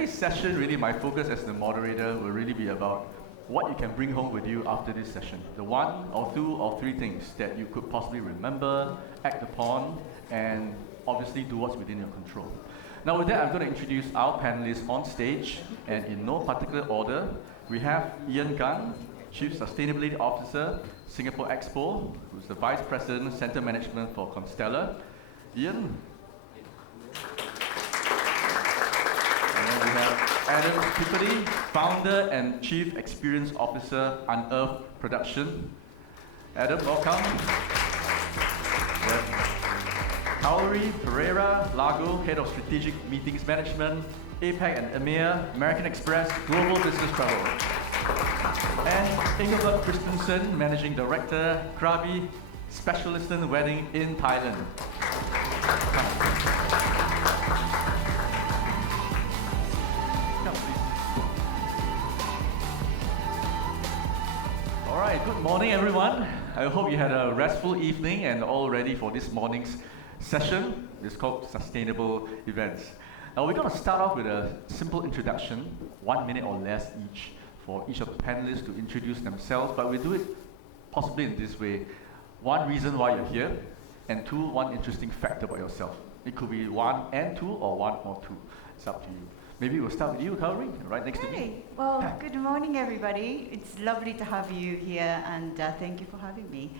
today's session, really my focus as the moderator will really be about what you can bring home with you after this session. The one or two or three things that you could possibly remember, act upon, and obviously do what's within your control. Now with that, I'm going to introduce our panelists on stage, and in no particular order, we have Ian Gunn, Chief Sustainability Officer, Singapore Expo, who's the Vice President, Center Management for Constella. Ian. And then we have Adam Tiffany, Founder and Chief Experience Officer, Unearth Production. Adam, welcome. Kaori Pereira Lago, Head of Strategic Meetings Management, APAC and EMEA, American Express, Global Business Travel. And Ingeborg Christensen, Managing Director, Krabi, Specialist in Wedding in Thailand. Come, please. All right, good morning, everyone. I hope you had a restful evening and all ready for this morning's session. It's called Sustainable Events. Now we're going to start off with a simple introduction, 1 minute or less each, for each of the panelists to introduce themselves, but we do it possibly in this way. One reason why you're here, and two, one interesting fact about yourself. It could be one and two, or one or two. It's up to you. Maybe we'll start with you, Kaori, right next to me. Well, good morning, everybody. It's lovely to have you here, and thank you for having me.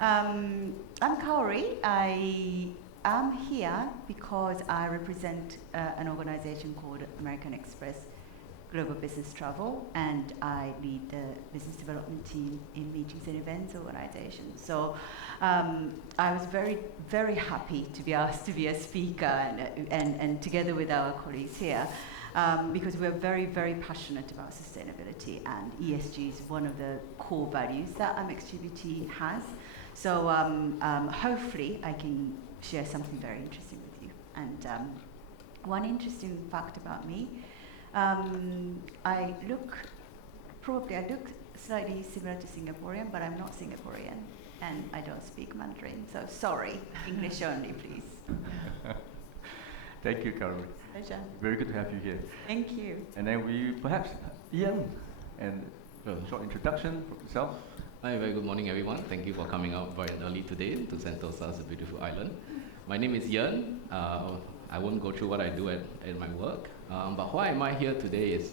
I'm Kaori. I am here because I represent an organization called American Express Global Business Travel, and I lead the business development team in meetings and events organization. So I was very, very happy to be asked to be a speaker and together with our colleagues here, because we're very, very passionate about sustainability, and ESG is one of the core values that AmexGBT has. So hopefully I can share something very interesting with you. And one interesting fact about me, I look slightly similar to Singaporean, but I'm not Singaporean, and I don't speak Mandarin, so sorry, English only, please. Thank you, Kaori. Pleasure. Very good to have you here. Thank you. And then we perhaps, Ian, and a short introduction for yourself. Hi, very good morning, everyone. Thank you for coming out bright and early today to Sentosa, a beautiful island. My name is Ian. I won't go through what I do at my work, but why am I here today is,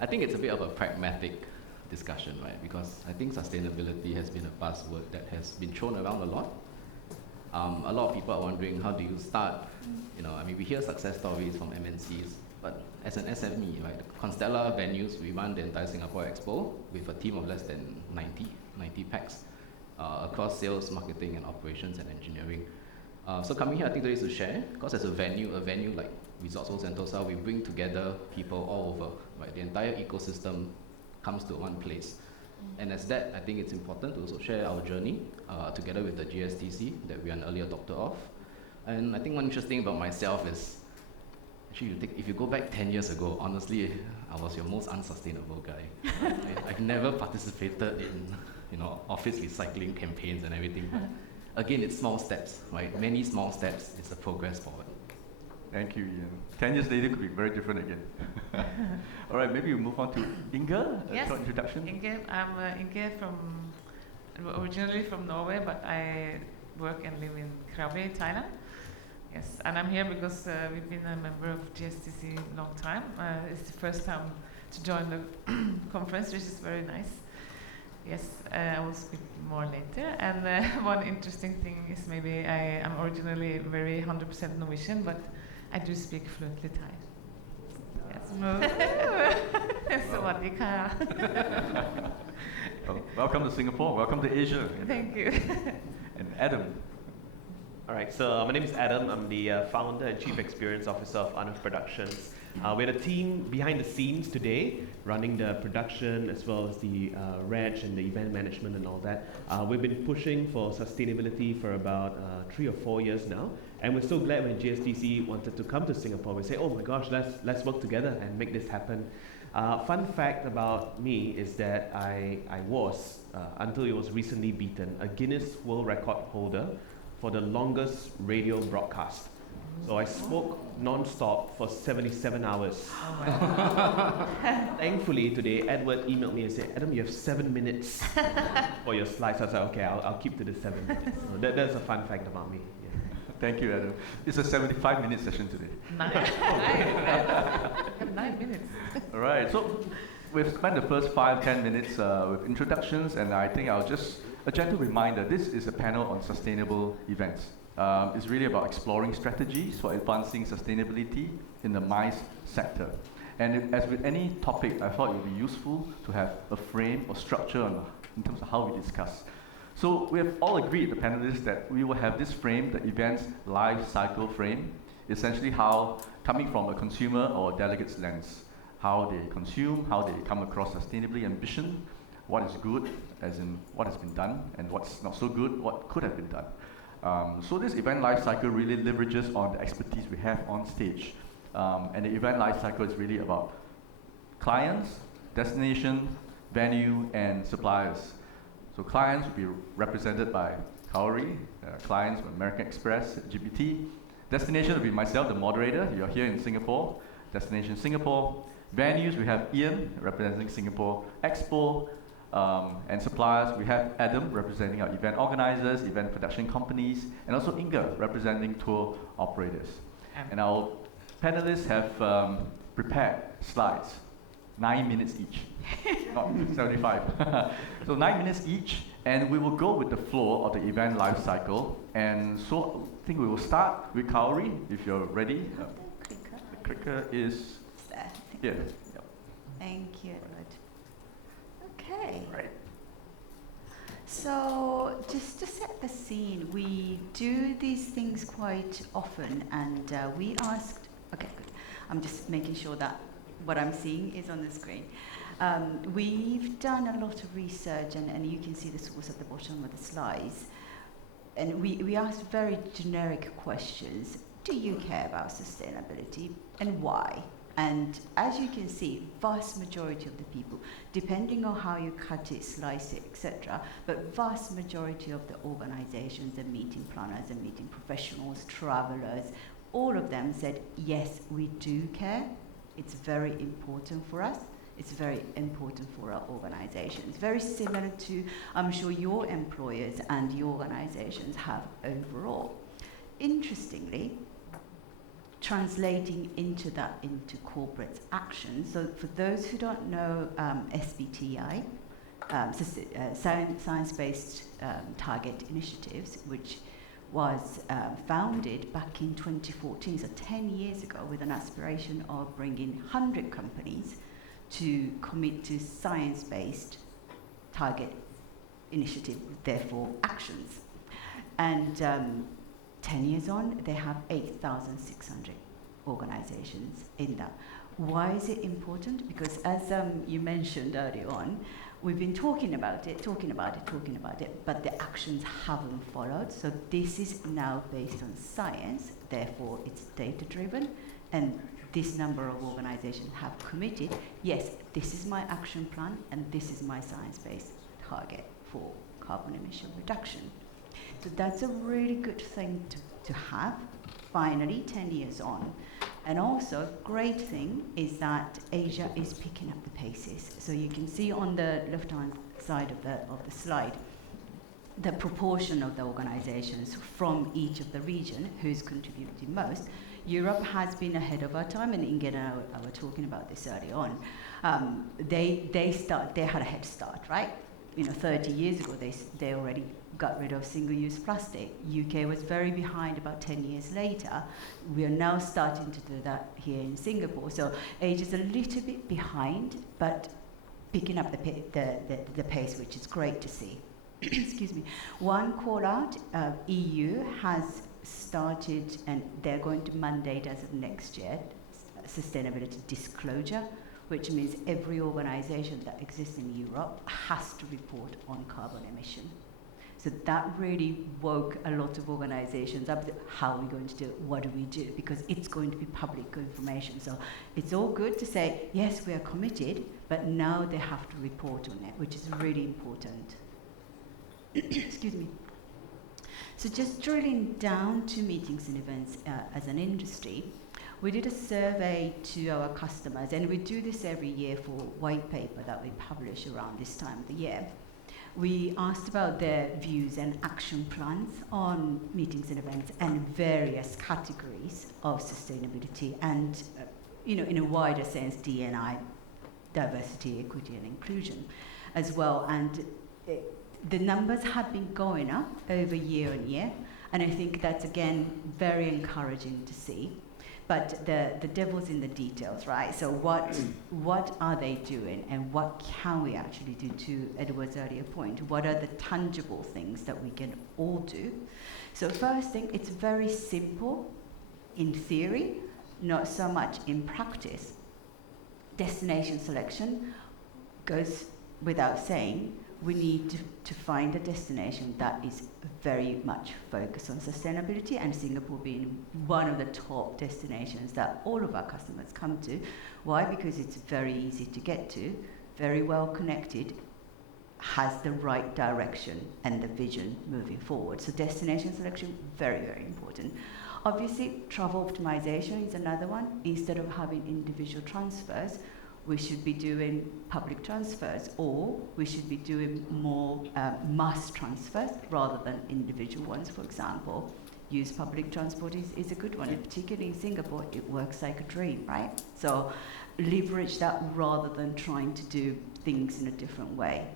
I think it's a bit of a pragmatic discussion, right? Because I think sustainability has been a buzzword that has been thrown around a lot. A lot of people are wondering, how do you start? You know, I mean, we hear success stories from MNCs, but as an SME, right? Constella Venues, we run the entire Singapore Expo with a team of less than 90 packs across sales, marketing, and operations and engineering. So coming here, I think there is to share, because as a venue like Resorts World Sentosa, we bring together people all over, right? The entire ecosystem comes to one place. And as that, I think it's important to also share our journey together with the GSTC that we are an early adopter of. And I think one interesting about myself is, actually, if you go back 10 years ago, honestly, I was your most unsustainable guy. I've never participated in, office recycling campaigns and everything. But again, it's small steps, right? Many small steps, it's a progress forward. Thank you, Ian. 10 years later could be very different again. All right, maybe we'll move on to Inge, a short introduction. Inge, I'm Inge originally from Norway, but I work and live in Krabi, Thailand. Yes, and I'm here because we've been a member of GSTC a long time. It's the first time to join the conference, which is very nice. Yes, I will speak more later. And one interesting thing is maybe I am originally very 100% Norwegian, but I do speak fluently Thai. Yes. Well, welcome to Singapore. Welcome to Asia. Thank you. And Adam. All right, so my name is Adam. I'm the founder and chief experience officer of Unearth Productions. We're the team behind the scenes today, running the production as well as the reg and the event management and all that. We've been pushing for sustainability for about 3 or 4 years now, and we're so glad when GSTC wanted to come to Singapore. We say, oh my gosh, let's work together and make this happen. Fun fact about me is that I was, until it was recently beaten, a Guinness World Record holder for the longest radio broadcast. So I spoke non-stop for 77 hours. Oh my God. Thankfully, today, Edward emailed me and said, Adam, you have 7 minutes for your slides. I was like, okay, I'll keep to the 7 minutes. So that's a fun fact about me. Yeah. Thank you, Adam. It's a 75-minute session today. 9. We have 9 minutes. All right, so we've spent the first 5-10 minutes with introductions, and I think a gentle reminder, this is a panel on sustainable events. It's really about exploring strategies for advancing sustainability in the MICE sector. And as with any topic, I thought it would be useful to have a frame or structure in terms of how we discuss. So we have all agreed, the panelists, that we will have this frame, the event's life cycle frame, essentially how, coming from a consumer or a delegate's lens, how they consume, how they come across sustainability ambition, what is good, as in what has been done, and what's not so good, what could have been done. So this event life cycle really leverages on the expertise we have on stage. And the event life cycle is really about clients, destination, venue, and suppliers. So clients will be represented by Kaori, clients with American Express, GPT. Destination will be myself, the moderator. You're here in Singapore. Destination Singapore. Venues, we have Ian representing Singapore Expo. And suppliers, we have Adam representing our event organizers, event production companies, and also Inga representing tour operators. And our panelists have prepared slides, 9 minutes each, not 75. So 9 minutes each, and we will go with the flow of the event life cycle. And so I think we will start with Kaori, if you're ready. The clicker is here. Yep. Thank you, Edward. Okay. Right. So just to set the scene, we do these things quite often, and we asked, okay, good. I'm just making sure that what I'm seeing is on the screen. We've done a lot of research, and you can see the source at the bottom of the slides. And we asked very generic questions. Do you care about sustainability, and why? And as you can see, vast majority of the people, depending on how you cut it, slice it, etc., but vast majority of the organizations and meeting planners and meeting professionals, travelers, all of them said, yes, we do care. It's very important for us. It's very important for our organizations. Very similar to, I'm sure, your employers and your organizations have overall. Interestingly, translating into corporate action. So for those who don't know SBTI, Science-Based Target Initiatives, which was founded back in 2014, so 10 years ago, with an aspiration of bringing 100 companies to commit to science-based target initiative, therefore actions. And 10 years on, they have 8,600 organizations in that. Why is it important? Because as you mentioned earlier on, we've been talking about it, but the actions haven't followed. So this is now based on science, therefore it's data-driven, and this number of organizations have committed, yes, this is my action plan, and this is my science-based target for carbon emission reduction. So that's a really good thing to have, finally, 10 years on. And also, great thing is that Asia is picking up the paces. So you can see on the left-hand side of the slide, the proportion of the organizations from each of the region who's contributed most. Europe has been ahead of our time, and Inge and I were talking about this early on. They had a head start, right? 30 years ago, they already got rid of single-use plastic. UK was very behind. About 10 years later, we are now starting to do that here in Singapore. So Asia's a little bit behind, but picking up the pace, which is great to see. Excuse me. One call out, EU has started, and they're going to mandate as of next year, sustainability disclosure, which means every organization that exists in Europe has to report on carbon emission. So that really woke a lot of organizations up. How are we going to do it? What do we do? Because it's going to be public information. So it's all good to say, yes, we are committed, but now they have to report on it, which is really important. Excuse me. So just drilling down to meetings and events as an industry, we did a survey to our customers, and we do this every year for white paper that we publish around this time of the year. We asked about their views and action plans on meetings and events and various categories of sustainability and, in a wider sense, D&I, diversity, equity and inclusion as well. And the numbers have been going up over year on year, and I think that's, again, very encouraging to see. But the devil's in the details, right? So what are they doing, and what can we actually do, to Edward's earlier point? What are the tangible things that we can all do? So first thing, it's very simple in theory, not so much in practice. Destination selection goes without saying. We need to find a destination that is very much focused on sustainability, and Singapore being one of the top destinations that all of our customers come to. Why? Because it's very easy to get to, very well connected, has the right direction and the vision moving forward. So destination selection, very, very important. Obviously, travel optimization is another one. Instead of having individual transfers, we should be doing public transfers, or we should be doing more mass transfers rather than individual ones. For example, use public transport is a good one, and particularly in Singapore, it works like a dream, right? So leverage that rather than trying to do things in a different way.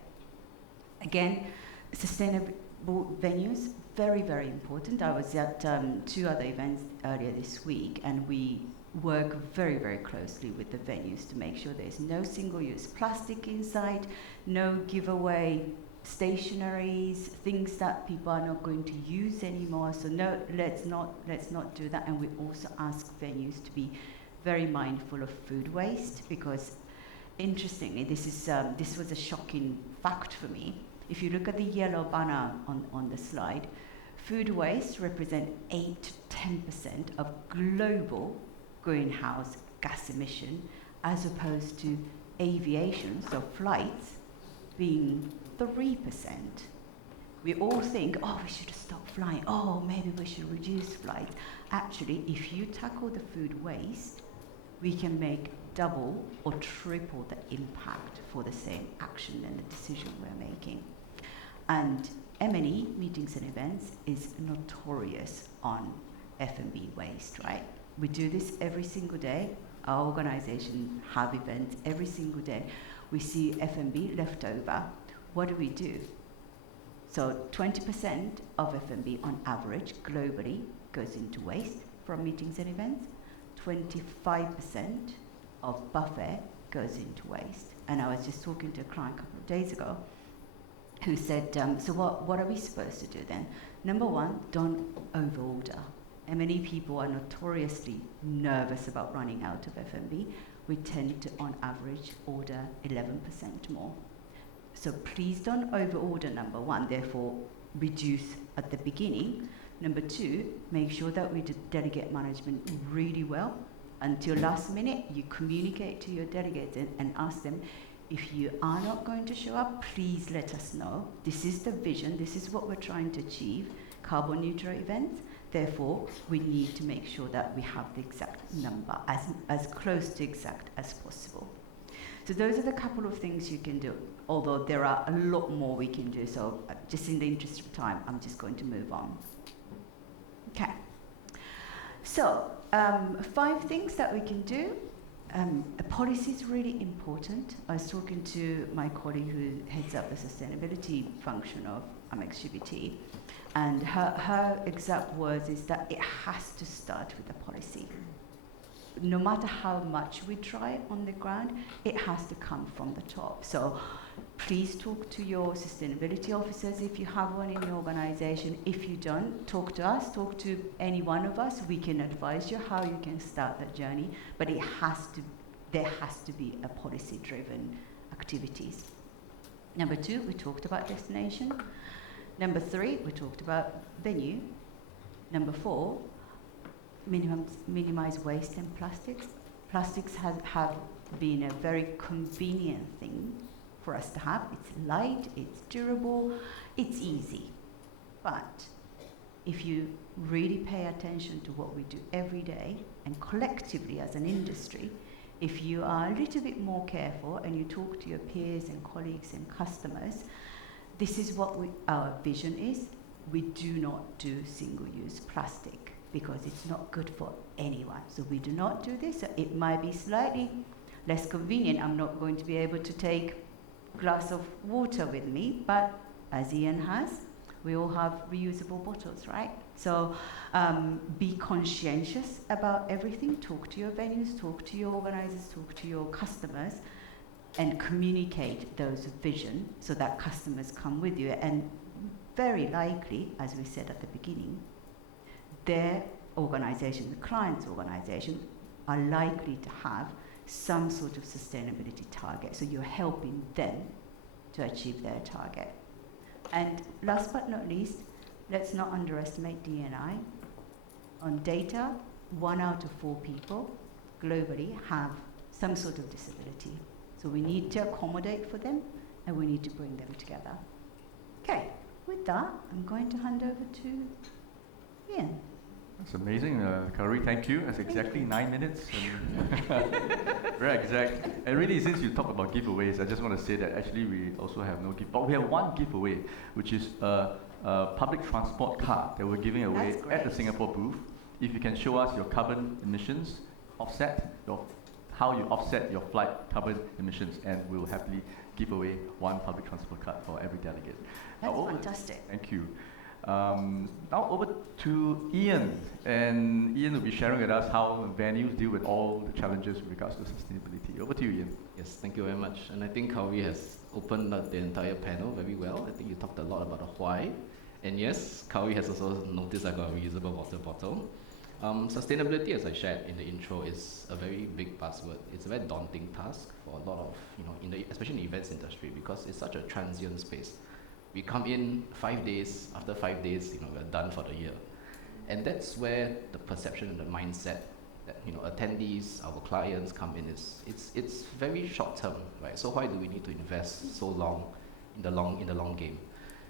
Again, sustainable venues, very, very important. I was at 2 other events earlier this week, and we work very, very closely with the venues to make sure there's no single-use plastic inside, no giveaway stationaries, things that people are not going to use anymore. So no, let's not do that. And we also ask venues to be very mindful of food waste, because interestingly, this was a shocking fact for me. If you look at the yellow banner on the slide, food waste represent 8 to 10% of global greenhouse gas emission, as opposed to aviation, so flights, being 3%. We all think, oh, we should stop flying. Oh, maybe we should reduce flights. Actually, if you tackle the food waste, we can make double or triple the impact for the same action and the decision we're making. And M&E, meetings and events, is notorious on F&B waste, right? We do this every single day. Our organization have events every single day. We see F&B left over. What do? So 20% of F&B on average globally goes into waste from meetings and events. 25% of buffet goes into waste. And I was just talking to a client a couple of days ago who said, so what are we supposed to do then? Number one, don't overorder. M&E people are notoriously nervous about running out of F&B. We tend to, on average, order 11% more. So please don't overorder, number one, therefore reduce at the beginning. Number two, make sure that we delegate management really well. Until last minute, you communicate to your delegates and ask them, if you are not going to show up, please let us know. This is the vision, this is what we're trying to achieve, carbon neutral events. Therefore, we need to make sure that we have the exact number, as close to exact as possible. So those are the couple of things you can do, although there are a lot more we can do. So just in the interest of time, I'm just going to move on. Okay. So 5 things that we can do. A policy is really important. I was talking to my colleague who heads up the sustainability function of Amex GBT, and her exact words is that it has to start with a policy. No matter how much we try on the ground, it has to come from the top. So please talk to your sustainability officers if you have one in your organization. If you don't, talk to us, talk to any one of us. We can advise you how you can start that journey, but there has to be a policy-driven activities. Number 2, we talked about destination. Number 3, we talked about venue. Number 4, minimize waste and plastics. Plastics have been a very convenient thing for us to have. It's light, it's durable, it's easy. But if you really pay attention to what we do every day and collectively as an industry, if you are a little bit more careful and you talk to your peers and colleagues and customers, this is what our vision is. We do not do single-use plastic because it's not good for anyone. So we do not do this. So it might be slightly less convenient. I'm not going to be able to take a glass of water with me, but as Ian has, we all have reusable bottles, right? So be conscientious about everything. Talk to your venues, talk to your organizers, talk to your customers, and communicate those vision so that customers come with you. And very likely, as we said at the beginning, their organization, the client's organization, are likely to have some sort of sustainability target. So you're helping them to achieve their target. And last but not least, let's not underestimate D&I. On data, 1 out of 4 people globally have some sort of disability. So we need to accommodate for them, and we need to bring them together. Okay, with that, I'm going to hand over to Ian. That's amazing, Kauri, thank you. That's exactly 9 minutes. Very exact. And really, since you talk about giveaways, I just want to say that actually we also have no giveaway, but we have one giveaway, which is a public transport card that we're giving away at the Singapore booth. If you can show us your carbon emissions offset, how you offset your flight carbon emissions, and we'll happily give away one public transport card for every delegate. That's fantastic. Thank you. Now over to Ian, and Ian will be sharing with us how venues deal with all the challenges with regards to sustainability. Over to you, Ian. Yes, thank you very much. And I think Kauri has opened up the entire panel very well. I think you talked a lot about the why. And yes, Kauri has also noticed I got a reusable water bottle. Sustainability, as I shared in the intro, is a very big buzzword. It's a very daunting task for a lot of, especially in the events industry, because it's such a transient space. We come in 5 days, after 5 days, we're done for the year. And that's where the perception and the mindset that, attendees, our clients come in it's very short term, right? So why do we need to invest so long in the long game?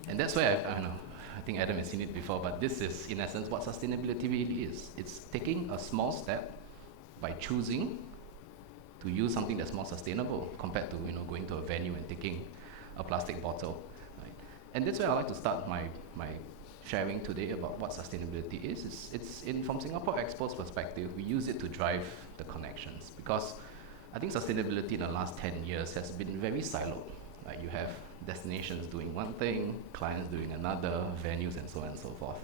And that's where I think Adam has seen it before, but this is in essence what sustainability really is. It's taking a small step by choosing to use something that's more sustainable compared to, going to a venue and taking a plastic bottle. And that's where I like to start my sharing today about what sustainability is. It's from Singapore Expo's perspective, we use it to drive the connections, because I think sustainability in the last 10 years has been very siloed. Like you have destinations doing one thing, clients doing another, venues and so on and so forth.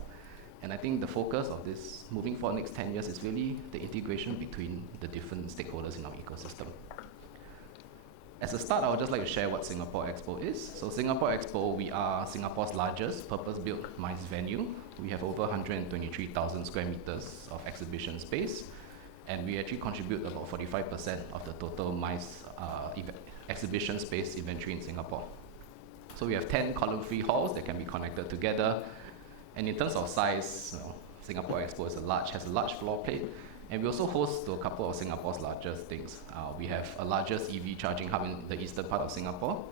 And I think the focus of this moving forward next 10 years is really the integration between the different stakeholders in our ecosystem. As a start, I would just like to share what Singapore Expo is. So Singapore Expo, we are Singapore's largest purpose-built MICE venue. We have over 123,000 square meters of exhibition space, and we actually contribute about 45% of the total MICE exhibition space inventory in Singapore. So we have 10 column-free halls that can be connected together. And in terms of size, Singapore Expo has a large floor plate. And we also host a couple of Singapore's largest things. We have a largest EV charging hub in the eastern part of Singapore.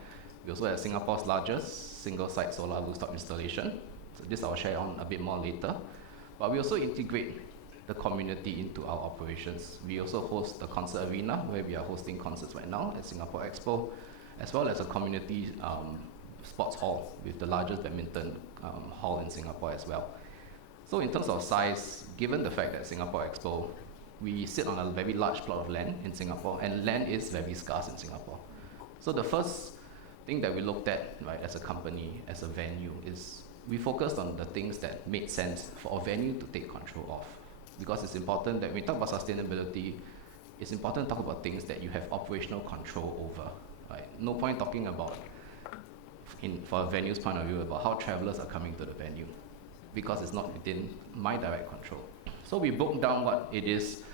We also have Singapore's largest single-site solar rooftop installation. So this I'll share on a bit more later. But we also integrate the community into our operations. We also host the concert arena, where we are hosting concerts right now at Singapore Expo, as well as a community sports hall with the largest badminton hall in Singapore as well. So in terms of size, given the fact that Singapore Expo, we sit on a very large plot of land in Singapore, and land is very scarce in Singapore. So the first thing that we looked at, right, as a company, as a venue, is we focused on the things that made sense for a venue to take control of. Because it's important that when we talk about sustainability, it's important to talk about things that you have operational control over. Right? No point talking about, for a venue's point of view, about how travelers are coming to the venue, because it's not within my direct control. So we broke down what it is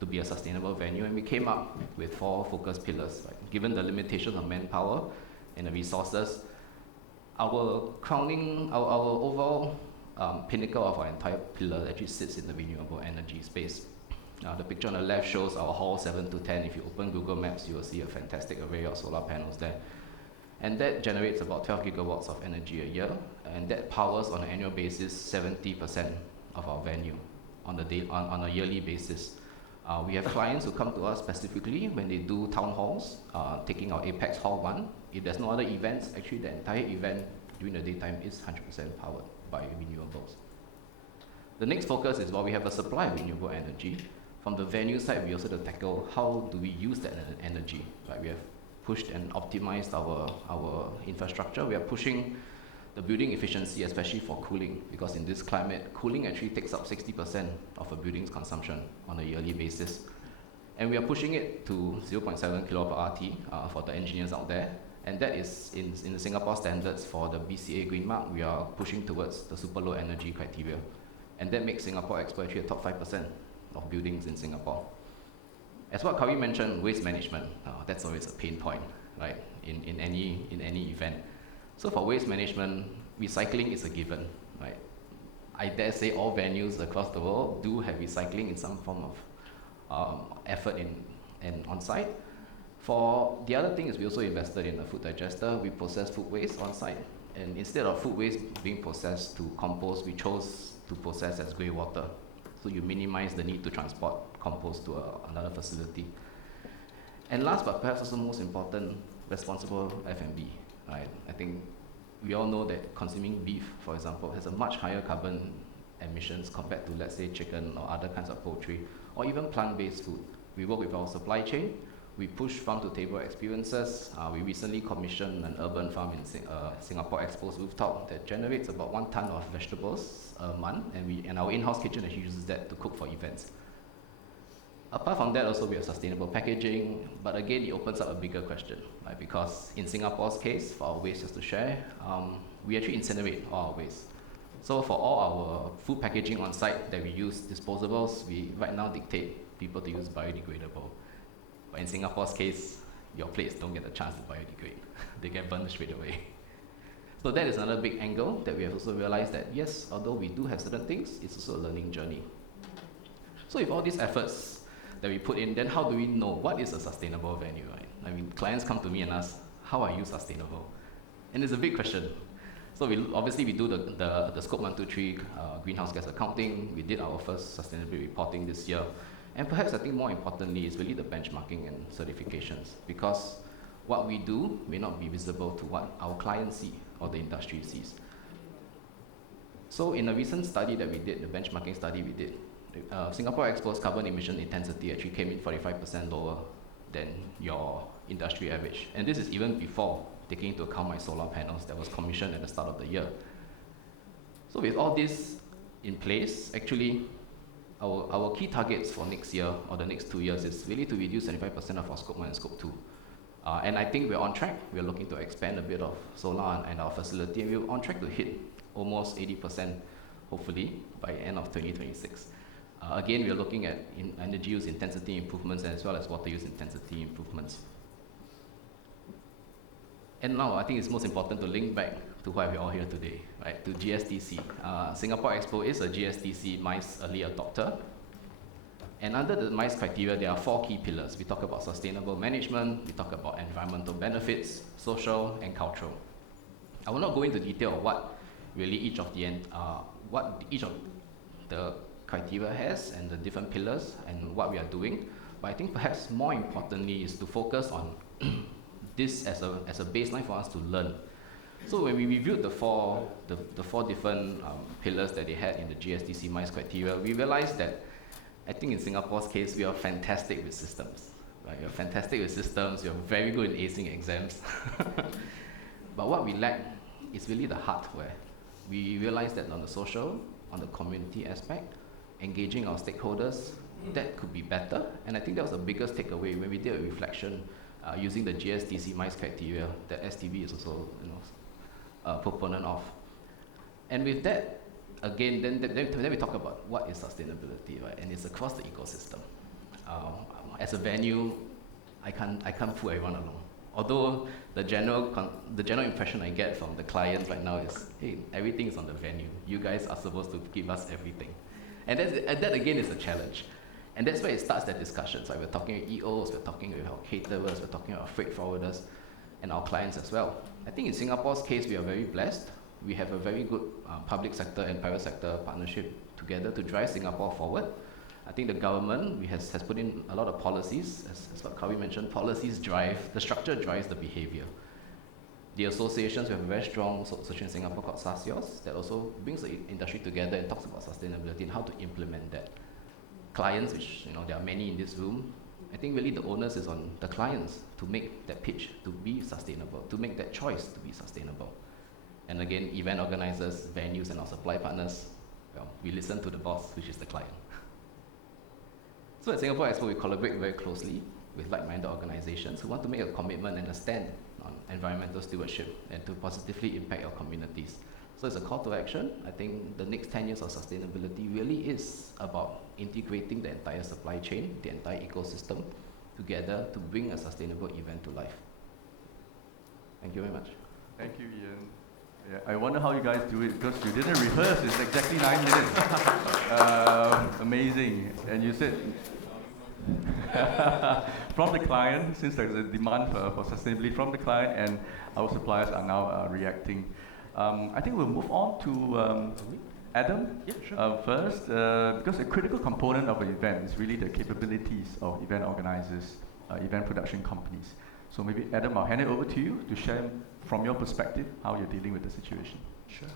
to be a sustainable venue, and we came up with 4 focus pillars. Right? Given the limitations of manpower and the resources, our overall pinnacle of our entire pillar actually sits in the renewable energy space. The picture on the left shows our hall 7 to 10. If you open Google Maps, you will see a fantastic array of solar panels there. And that generates about 12 gigawatts of energy a year, and that powers on an annual basis 70% of our venue on a yearly basis. We have clients who come to us specifically when they do town halls, taking our Apex Hall 1. If there's no other events, actually the entire event during the daytime is 100% powered by renewables. The next focus is while we have a supply of renewable energy, from the venue side, we also have to tackle how do we use that energy. Right? We have pushed and optimized our infrastructure. We are pushing the building efficiency, especially for cooling, because in this climate, cooling actually takes up 60% of a building's consumption on a yearly basis. And we are pushing it to 0.7 kilowatt per RT for the engineers out there. And that is in the Singapore standards for the BCA Green Mark, we are pushing towards the super low energy criteria. And that makes Singapore Expo actually a top 5% of buildings in Singapore. As what Kawi mentioned, waste management, that's always a pain point, right, in any event. So for waste management, recycling is a given, right? I dare say all venues across the world do have recycling in some form of effort and on-site. For the other thing is we also invested in a food digester. We process food waste on-site. And instead of food waste being processed to compost, we chose to process as grey water. So you minimize the need to transport compost to another facility. And last but perhaps also most important, responsible F&B. Right? I think we all know that consuming beef, for example, has a much higher carbon emissions compared to, let's say, chicken or other kinds of poultry, or even plant-based food. We work with our supply chain. We push farm-to-table experiences. We recently commissioned an urban farm in Singapore Expo's rooftop that generates about 1 ton of vegetables a month, and our in-house kitchen actually uses that to cook for events. Apart from that, also we have sustainable packaging, but again, it opens up a bigger question, right? Because in Singapore's case, for our waste just to share, we actually incinerate all our waste. So for all our food packaging on site that we use disposables, we right now dictate people to use biodegradable. But in Singapore's case, your plates don't get a chance to biodegrade. They get burned straight away. So that is another big angle that we have also realized that yes, although we do have certain things, it's also a learning journey. So with all these efforts that we put in, then how do we know what is a sustainable venue, right? I mean, clients come to me and ask, how are you sustainable? And it's a big question. So obviously we do the scope 1, 2, 3 greenhouse gas accounting. We did our first sustainability reporting this year. And perhaps I think more importantly is really the benchmarking and certifications, because what we do may not be visible to what our clients see or the industry sees. So in a recent study that we did, the benchmarking study we did, Singapore Expo's carbon emission intensity actually came in 45% lower than your industry average. And this is even before taking into account my solar panels that was commissioned at the start of the year. So with all this in place, actually, our key targets for next year or the next 2 years is really to reduce 75% of our scope 1 and scope 2. And I think we're on track. We're looking to expand a bit of solar and our facility, and we're on track to hit almost 80%, hopefully, by end of 2026. Again, we're looking at energy use intensity improvements as well as water use intensity improvements. And now I think it's most important to link back to why we're all here today, right? To GSTC. Singapore Expo is a GSTC MICE early adopter. And under the MICE criteria, there are 4 key pillars. We talk about sustainable management, we talk about environmental benefits, social, and cultural. I will not go into detail of what really each of the criteria has and the different pillars and what we are doing. But I think perhaps more importantly is to focus on this as a baseline for us to learn. So when we reviewed the four different pillars that they had in the GSTC MICE criteria, we realized that I think in Singapore's case, we are fantastic with systems. Right? We're fantastic with systems, we're very good in acing exams. But what we lack is really the hardware. We realized that on the social, on the community aspect, engaging our stakeholders, that could be better. And I think that was the biggest takeaway when we did a reflection using the GSTC MICE criteria that STB is also a proponent of. And with that, again, then we talk about what is sustainability, right? And it's across the ecosystem. As a venue, I can't pull everyone along. Although the general impression I get from the clients right now is, hey, everything is on the venue. You guys are supposed to give us everything. And that again is a challenge. And that's where it starts that discussion. So we're talking with EOs, we're talking with our caterers, we're talking with our freight forwarders. and our clients as well. I think in Singapore's case, we are very blessed. We have a very good public sector and private sector partnership together to drive Singapore forward. I think the government has put in a lot of policies, as what Kavi mentioned, policies drive, the structure drives the behavior. The associations, we have a very strong association in Singapore called SASIOS that also brings the industry together and talks about sustainability and how to implement that. Clients, which there are many in this room, I think really the onus is on the clients to make that pitch to be sustainable, to make that choice to be sustainable. And again, event organizers, venues, and our supply partners, well, we listen to the boss, which is the client. So at Singapore Expo, we collaborate very closely with like-minded organizations who want to make a commitment and a stand on environmental stewardship and to positively impact our communities. So it's a call to action. I think the next 10 years of sustainability really is about integrating the entire supply chain, the entire ecosystem together to bring a sustainable event to life. Thank you very much. Thank you, Ian. Yeah, I wonder how you guys do it because you didn't rehearse. It's exactly 9 minutes. Amazing. And you said from the client, since there's a demand for sustainability from the client, and our suppliers are now reacting. I think we'll move on to Adam first, because a critical component of an event is really the capabilities of event organizers, event production companies. So maybe Adam, I'll hand it over to you to share from your perspective how you're dealing with the situation. Sure.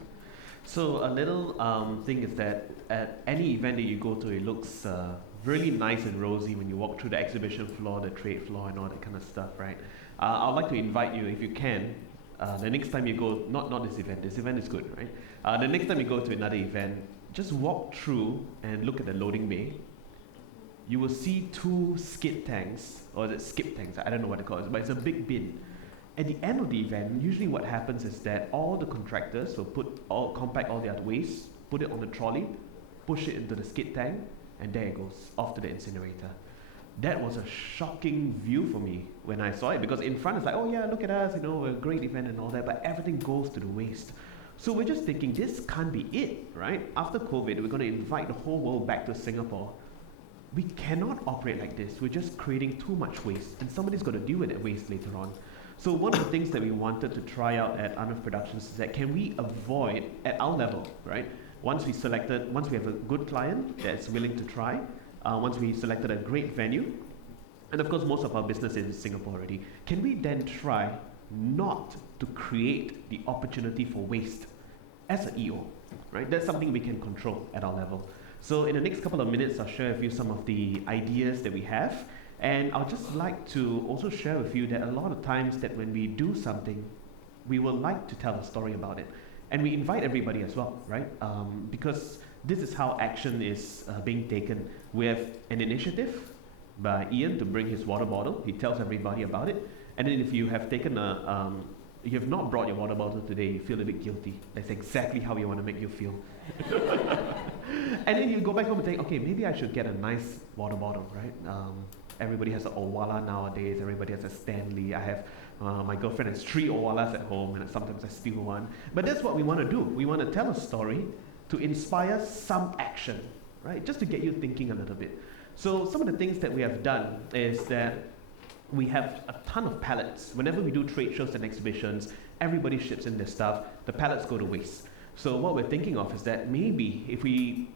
So a little thing is that at any event that you go to, it looks really nice and rosy when you walk through the exhibition floor, the trade floor, and all that kind of stuff, right? I'd like to invite you, if you can, the next time you go, not this event is good, right? The next time you go to another event, just walk through and look at the loading bay. You will see 2 skid tanks, or is it skip tanks? I don't know what to call it, but it's a big bin. At the end of the event, usually what happens is that all the contractors will compact all their waste, put it on the trolley, push it into the skid tank, and there it goes, off to the incinerator. That was a shocking view for me when I saw it, because in front it's like, oh yeah, look at us, we're a great event and all that, but everything goes to the waste. So we're just thinking, this can't be it, right? After COVID, we're going to invite the whole world back to Singapore. We cannot operate like this. We're just creating too much waste, and somebody's got to deal with that waste later on. So one of the things that we wanted to try out at Unif Productions is that can we avoid, at our level, right? Once we have a good client that's willing to try, once we selected a great venue, and of course most of our business is in Singapore already, can we then try not to create the opportunity for waste as an EO, right? That's something we can control at our level. So in the next couple of minutes, I'll share with you some of the ideas that we have. And I'll just like to also share with you that a lot of times that when we do something, we will like to tell a story about it. And we invite everybody as well, right? Because this is how action is being taken. We have an initiative by Ian to bring his water bottle. He tells everybody about it. And then if you have taken you have not brought your water bottle today, you feel a bit guilty. That's exactly how we want to make you feel. And then you go back home and think, okay, maybe I should get a nice water bottle, right? Everybody has an Owala nowadays. Everybody has a Stanley. I have my girlfriend has 3 Owalas at home, and sometimes I steal one. But that's what we want to do. We want to tell a story to inspire some action, right? Just to get you thinking a little bit. So some of the things that we have done is that we have a ton of pallets. Whenever we do trade shows and exhibitions, everybody ships in their stuff. The pallets go to waste. So what we're thinking of is that maybe if you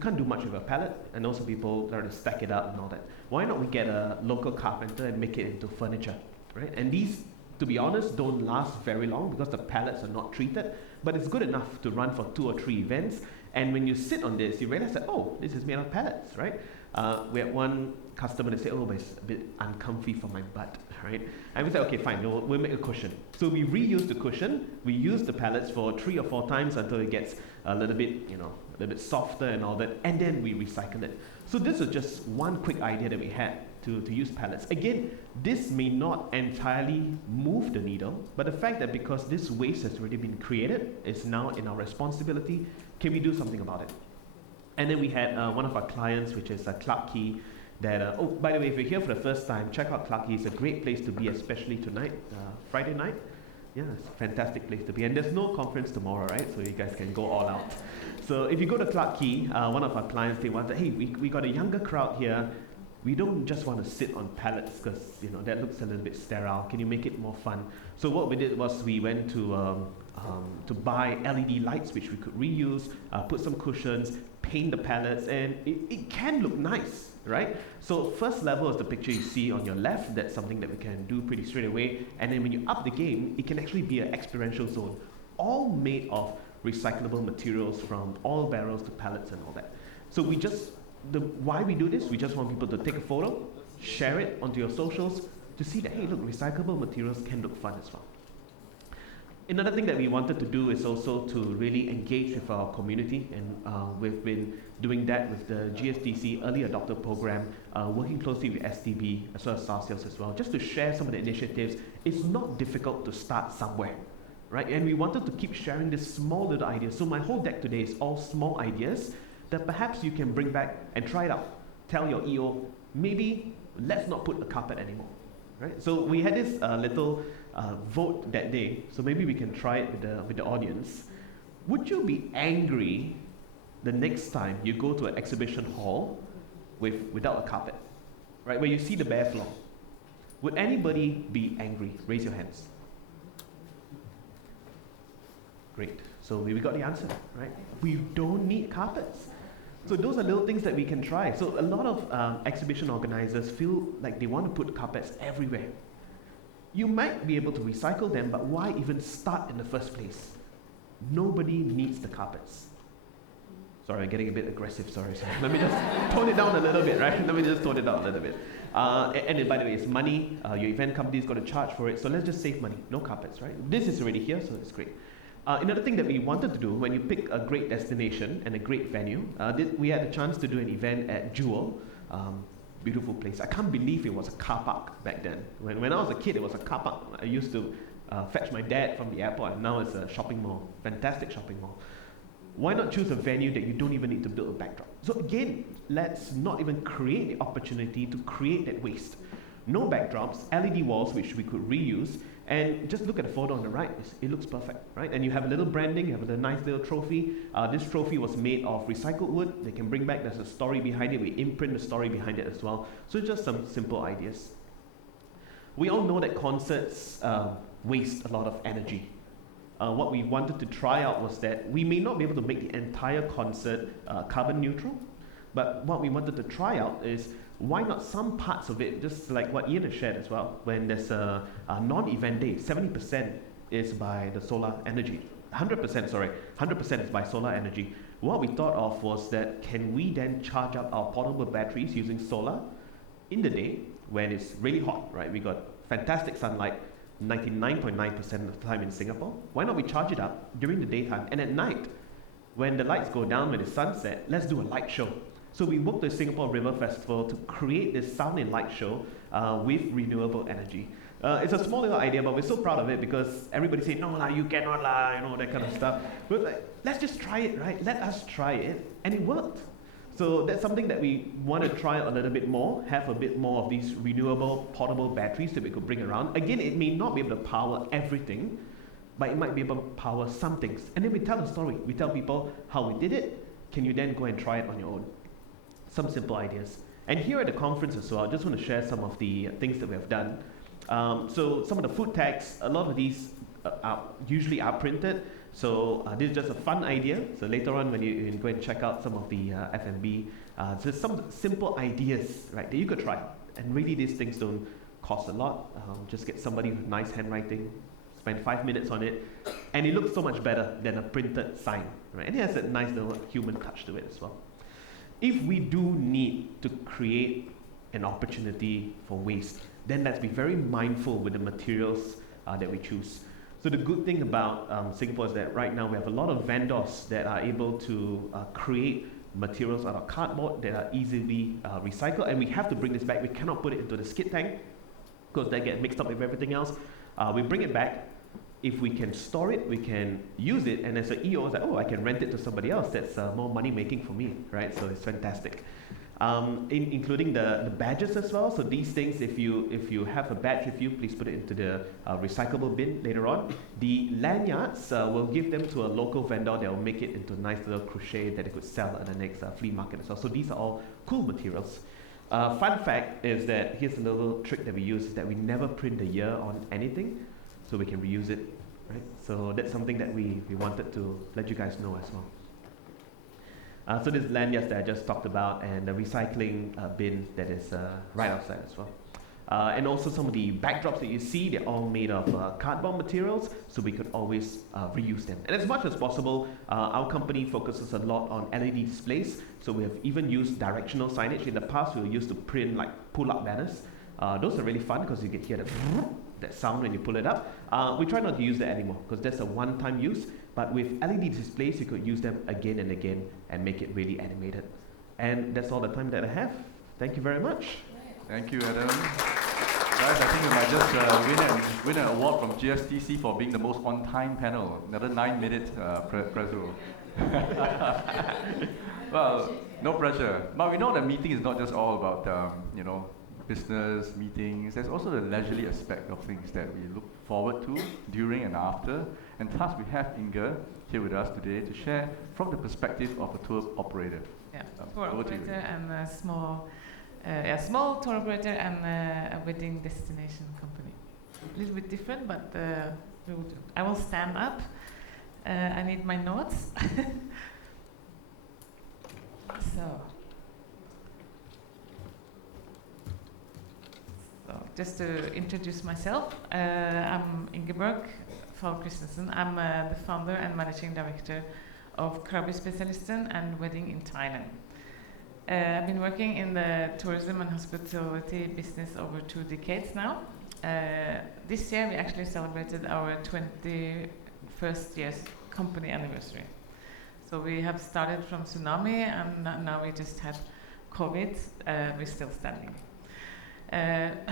can't do much with a pallet, and also people learn to stack it up and all that. Why not we get a local carpenter and make it into furniture, right? And these, to be honest, don't last very long because the pallets are not treated, but it's good enough to run for 2 or 3 events. And when you sit on this, you realize that, oh, this is made of pallets, right? We had one customer that said, oh, but it's a bit uncomfy for my butt, right? And we said, okay, fine, we'll make a cushion. So we reuse the cushion, we use the pallets for 3 or 4 times until it gets a little bit, a little bit softer and all that, and then we recycle it. So this was just one quick idea that we had to use pallets. Again, this may not entirely move the needle, but the fact that because this waste has already been created, it's now in our responsibility, can we do something about it? And then we had one of our clients, which is Clarke Quay, that, oh, by the way, if you're here for the first time, check out Clarke Quay. It's a great place to be, especially tonight, Friday night. Yeah, it's a fantastic place to be. And there's no conference tomorrow, right? So you guys can go all out. So if you go to Clarke Quay, one of our clients, they wanted, hey, we got a younger crowd here. We don't just want to sit on pallets because that looks a little bit sterile. Can you make it more fun? So what we did was we went to buy LED lights which we could reuse, put some cushions, paint the pallets, and it can look nice, right? So first level is the picture you see on your left. That's something that we can do pretty straight away. And then when you up the game, it can actually be an experiential zone, all made of recyclable materials from oil barrels to pallets and all that. So why we do this, we just want people to take a photo, share it onto your socials to see that, hey, look, recyclable materials can look fun as well. Another thing that we wanted to do is also to really engage with our community, and we've been doing that with the GSTC Early Adopter Program, working closely with STB as well as StarSales as well, just to share some of the initiatives. It's not difficult to start somewhere, right? And we wanted to keep sharing this small little ideas. So my whole deck today is all small ideas that perhaps you can bring back and try it out. Tell your EO, maybe let's not put a carpet anymore, right? So we had this little vote that day, so maybe we can try it with the audience. Would you be angry the next time you go to an exhibition hall without a carpet, right? Where you see the bare floor. Would anybody be angry? Raise your hands. Great. So we got the answer, right? We don't need carpets. So those are little things that we can try. So a lot of exhibition organizers feel like they want to put carpets everywhere. You might be able to recycle them, but why even start in the first place? Nobody needs the carpets. Sorry, I'm getting a bit aggressive, sorry. Let me just tone it down a little bit, right? Let me just tone it down a little bit. And by the way, it's money. Your event company's got to charge for it, so let's just save money. No carpets, right? This is already here, so it's great. Another thing that we wanted to do when you pick a great destination and a great venue, we had a chance to do an event at Jewel. Beautiful place. I can't believe it was a car park back then. When I was a kid, it was a car park. I used to fetch my dad from the airport, and now it's a shopping mall. Fantastic shopping mall. Why not choose a venue that you don't even need to build a backdrop? So again, let's not even create the opportunity to create that waste. No backdrops, LED walls which we could reuse, and just look at the photo on the right. It looks perfect, right? And you have a little branding, you have a nice little trophy. This trophy was made of recycled wood. They can bring back, there's a story behind it. We imprint the story behind it as well. So just some simple ideas. We all know that concerts waste a lot of energy. What we wanted to try out was that we may not be able to make the entire concert carbon neutral, but what we wanted to try out is why not some parts of it, just like what Ian has shared as well, when there's a non-event day, 70% is by the solar energy. 100% is by solar energy. What we thought of was that can we then charge up our portable batteries using solar in the day when it's really hot, right? We got fantastic sunlight, 99.9% of the time in Singapore. Why not we charge it up during the daytime, and at night, when the lights go down, when it's sunset, let's do a light show. So we worked with Singapore River Festival to create this sound and light show with renewable energy. It's a small little idea, but we're so proud of it because everybody said, no, you cannot, that kind of stuff. But like, let's just try it, right? Let us try it, and it worked. So that's something that we want to try a little bit more, have a bit more of these renewable portable batteries that we could bring around. Again, it may not be able to power everything, but it might be able to power some things. And then we tell a story. We tell people how we did it. Can you then go and try it on your own? Some simple ideas. And here at the conference as well, I just want to share some of the things that we have done. So some of the food tags, a lot of these usually are printed. So this is just a fun idea. So later on when you go and check out some of the F&B, just some simple ideas, right, that you could try. And really these things don't cost a lot. Just get somebody with nice handwriting, spend 5 minutes on it, and it looks so much better than a printed sign, right? And it has a nice little human touch to it as well. If we do need to create an opportunity for waste, then let's be very mindful with the materials that we choose. So the good thing about Singapore is that right now we have a lot of vendors that are able to create materials out of cardboard that are easily recycled, and we have to bring this back. We cannot put it into the skid tank because that gets mixed up with everything else. We bring it back. If we can store it, we can use it, and as an EO, it's like, oh, I can rent it to somebody else. That's more money making for me, right? So it's fantastic. Including the badges as well. So these things, if you have a badge with you, please put it into the recyclable bin later on. The lanyards, we'll give them to a local vendor that will make it into a nice little crochet that they could sell at the next flea market as well. So these are all cool materials. Fun fact is that here's a little trick that we use, is that we never print the year on anything, so we can reuse it, right? So that's something that we wanted to let you guys know as well. So this lanyards that I just talked about, and the recycling bin that is right outside as well. And also some of the backdrops that you see, they're all made of cardboard materials, so we could always reuse them. And as much as possible, our company focuses a lot on LED displays, so we have even used directional signage. In the past, we used to print like pull-up banners. Those are really fun because you can hear that sound when you pull it up. We try not to use that anymore because that's a one-time use, but with LED displays, you could use them again and again and make it really animated. And that's all the time that I have. Thank you very much. Thank you, Adam. Guys, I think we might just win an award from GSTC for being the most on-time panel. Another 9-minute preso. Well, no pressure. But we know that meeting is not just all about business meetings. There's also the leisurely aspect of things that we look forward to during and after. And thus we have Inga here with us today to share from the perspective of a tour operator. Yeah, tour operator and a small tour operator and a wedding destination company. A little bit different, but I will stand up. I need my notes. So just to introduce myself, I'm Ingeborg Fall Christensen. I'm the founder and managing director of Krabi Specialisten and Wedding in Thailand. I've been working in the tourism and hospitality business over 2 decades now. This year we actually celebrated our 21st year's company anniversary. So we have started from tsunami and now we just had COVID, we're still standing.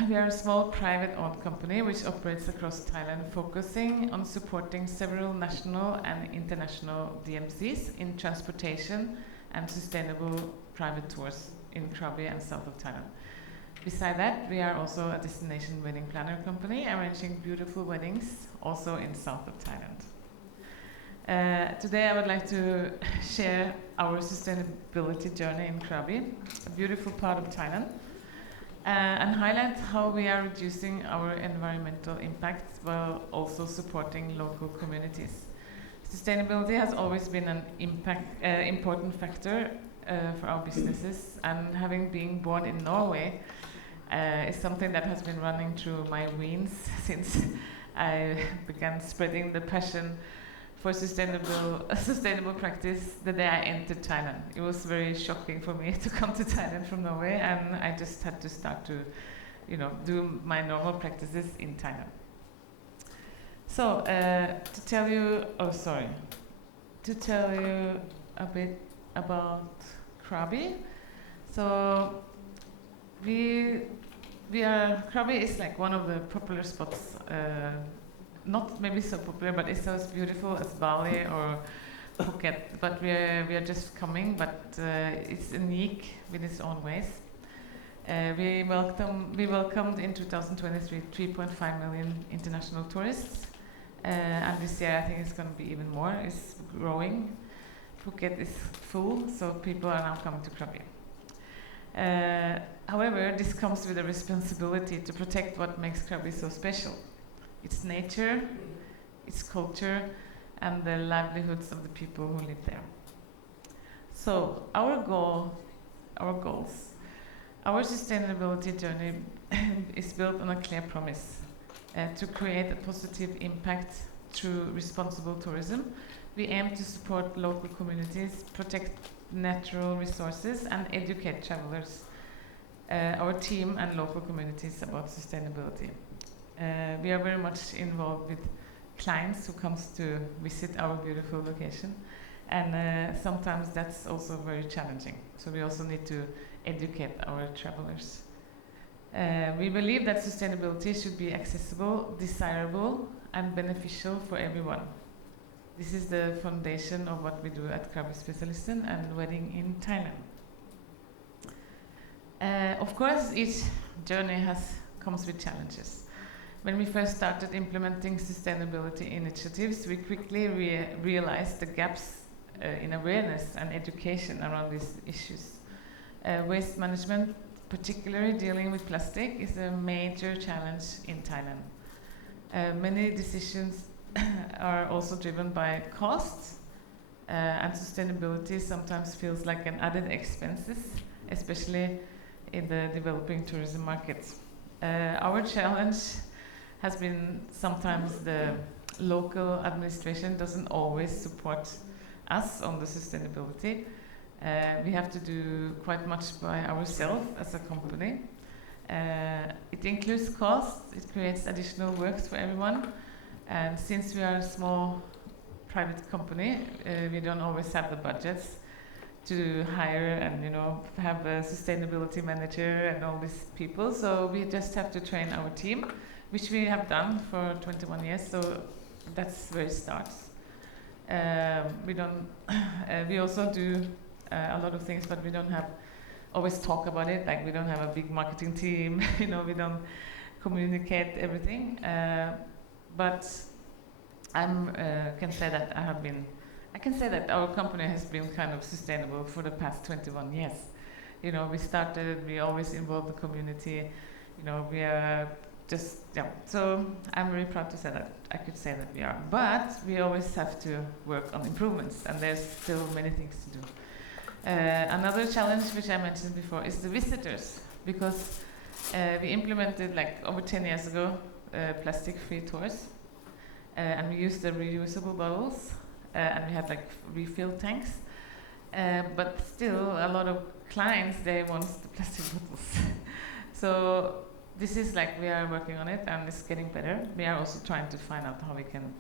We are a small private-owned company which operates across Thailand, focusing on supporting several national and international DMCs in transportation and sustainable private tours in Krabi and south of Thailand. Beside that, we are also a destination wedding planner company, arranging beautiful weddings also in south of Thailand. Today I would like to share our sustainability journey in Krabi, a beautiful part of Thailand, and highlight how we are reducing our environmental impact while also supporting local communities. Sustainability has always been an important factor for our businesses, and having been born in Norway is something that has been running through my veins since I began spreading the passion for sustainable practice the day I entered Thailand. It was very shocking for me to come to Thailand from Norway, and I just had to start to, do my normal practices in Thailand. So to tell you a bit about Krabi. So Krabi is like one of the popular spots. Not maybe so popular, but it's as beautiful as Bali or Phuket. But we are just coming, but it's unique with its own ways. We welcomed in 2023 3.5 million international tourists, and this year I think it's going to be even more. It's growing. Phuket is full, so people are now coming to Krabi. However, this comes with a responsibility to protect what makes Krabi so special. Its nature, its culture, and the livelihoods of the people who live there. So our goals, our sustainability journey is built on a clear promise to create a positive impact through responsible tourism. We aim to support local communities, protect natural resources, and educate travelers, our team and local communities about sustainability. We are very much involved with clients who comes to visit our beautiful location, and sometimes that's also very challenging. So we also need to educate our travelers. We believe that sustainability should be accessible, desirable, and beneficial for everyone. This is the foundation of what we do at Krabi Specialisten and Wedding in Thailand. Of course, each journey comes with challenges. When we first started implementing sustainability initiatives, we quickly realized the gaps in awareness and education around these issues. Waste management particularly dealing with plastic is a major challenge in Thailand. Many decisions are also driven by costs, and sustainability sometimes feels like an added expenses, especially in the developing tourism markets. Our challenge has been sometimes the local administration doesn't always support us on the sustainability. We have to do quite much by ourselves as a company. It includes costs, it creates additional works for everyone, and since we are a small private company, we don't always have the budgets to hire and have a sustainability manager and all these people, so we just have to train our team, which we have done for 21 years, so that's where it starts. We also do a lot of things, but we don't always talk about it, like we don't have a big marketing team, we don't communicate everything, but I can say that our company has been kind of sustainable for the past 21 years. We always involve the community, we are just, so I'm very proud to say that, I could say that we are. But we always have to work on improvements, and there's still many things to do. Another challenge, which I mentioned before, is the visitors, because we implemented, over 10 years ago, plastic-free tours, and we used the reusable bottles, and we had refill tanks, but still a lot of clients, they want the plastic bottles. So this is we are working on it, and it's getting better. We are also trying to find out how we can,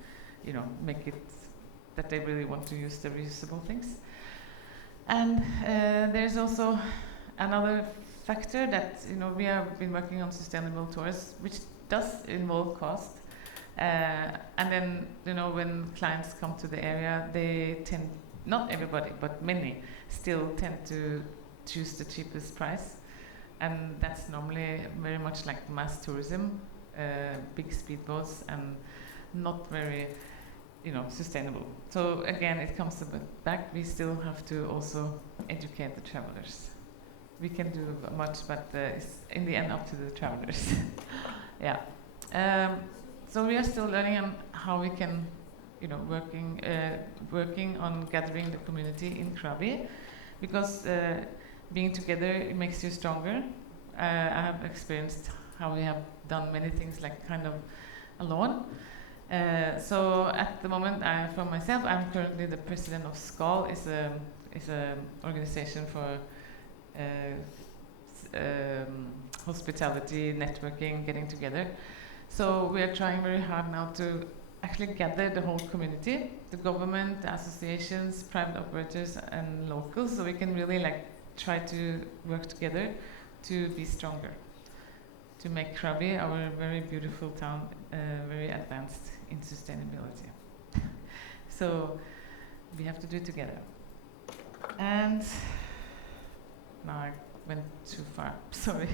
make it that they really want to use the reusable things. And there's also another factor that we have been working on sustainable tours, which does involve cost. And then when clients come to the area, they tend, not everybody, but many, still tend to choose the cheapest price, and that's normally very much like mass tourism, big speedboats, and not very sustainable. So again, it comes a bit back. We still have to also educate the travelers. We can do much, but it's in the end up to the travelers. Yeah. So we are still learning on how we can, working on gathering the community in Krabi, because being together, it makes you stronger. I have experienced how we have done many things kind of alone. So at the moment, for myself, I'm currently the president of SCAL. It's a organization for hospitality, networking, getting together. So we are trying very hard now to actually gather the whole community, the government, the associations, private operators, and locals, so we can really try to work together to be stronger, to make Krabi, our very beautiful town, very advanced in sustainability. So we have to do it together. And now I went too far, sorry.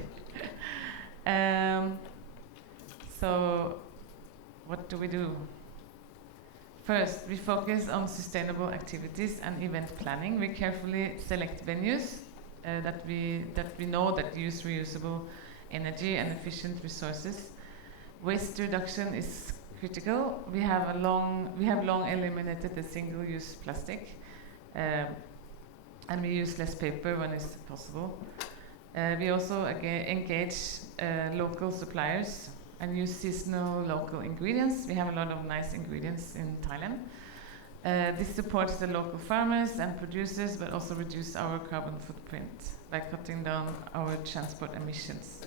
So what do we do? First, we focus on sustainable activities and event planning. We carefully select venues that we know that use reusable energy and efficient resources. Waste reduction is critical. We have long eliminated the single-use plastic, and we use less paper when it's possible. We also engage local suppliers and use seasonal local ingredients. We have a lot of nice ingredients in Thailand. This supports the local farmers and producers, but also reduce our carbon footprint by cutting down our transport emissions.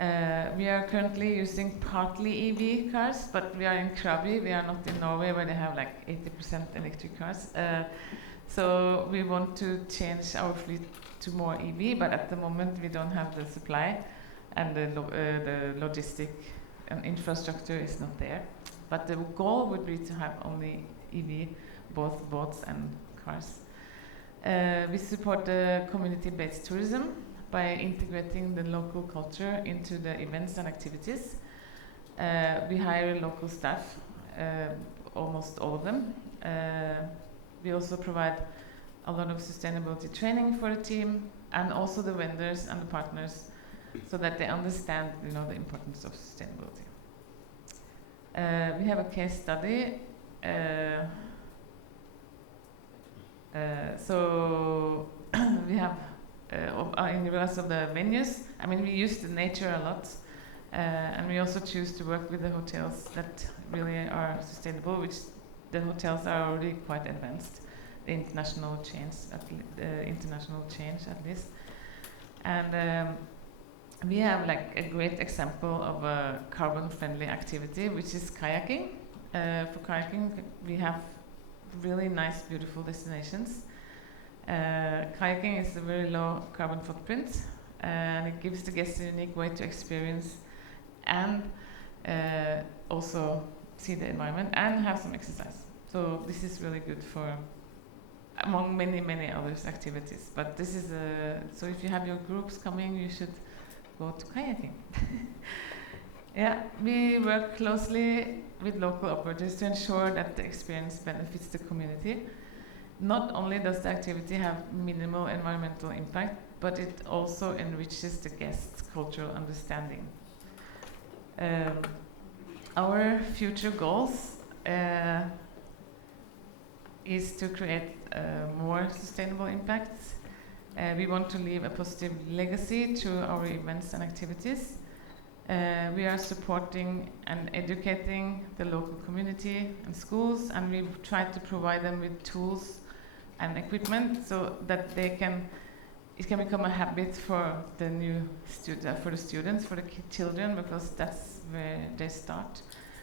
We are currently using partly EV cars, but we are in Krabi. We are not in Norway, where they have 80% electric cars. So we want to change our fleet to more EV, but at the moment we don't have the supply, and the logistic and infrastructure is not there. But the goal would be to have only EV, both boats and cars. We support the community-based tourism by integrating the local culture into the events and activities. We hire local staff, almost all of them. We also provide a lot of sustainability training for the team, and also the vendors and the partners, so that they understand, the importance of sustainability. We have a case study. So we have in regards of the menus. I mean, we use the nature a lot, and we also choose to work with the hotels that really are sustainable, which the hotels are already quite advanced. The international chains, at least, and we have like a great example of a carbon-friendly activity, which is kayaking. For kayaking, we have really nice, beautiful destinations. Kayaking is a very low carbon footprint, and it gives the guests a unique way to experience and also see the environment and have some exercise. So this is really good for, among many, many other activities. But this is so if you have your groups coming, you should go to kayaking. Yeah, we work closely with local operators to ensure that the experience benefits the community. Not only does the activity have minimal environmental impact, but it also enriches the guests' cultural understanding. Our future goals is to create more sustainable impacts. We want to leave a positive legacy through our events and activities. We are supporting and educating the local community and schools, and we try to provide them with tools and equipment so that it can become a habit for the students, for the children, because that's where they start,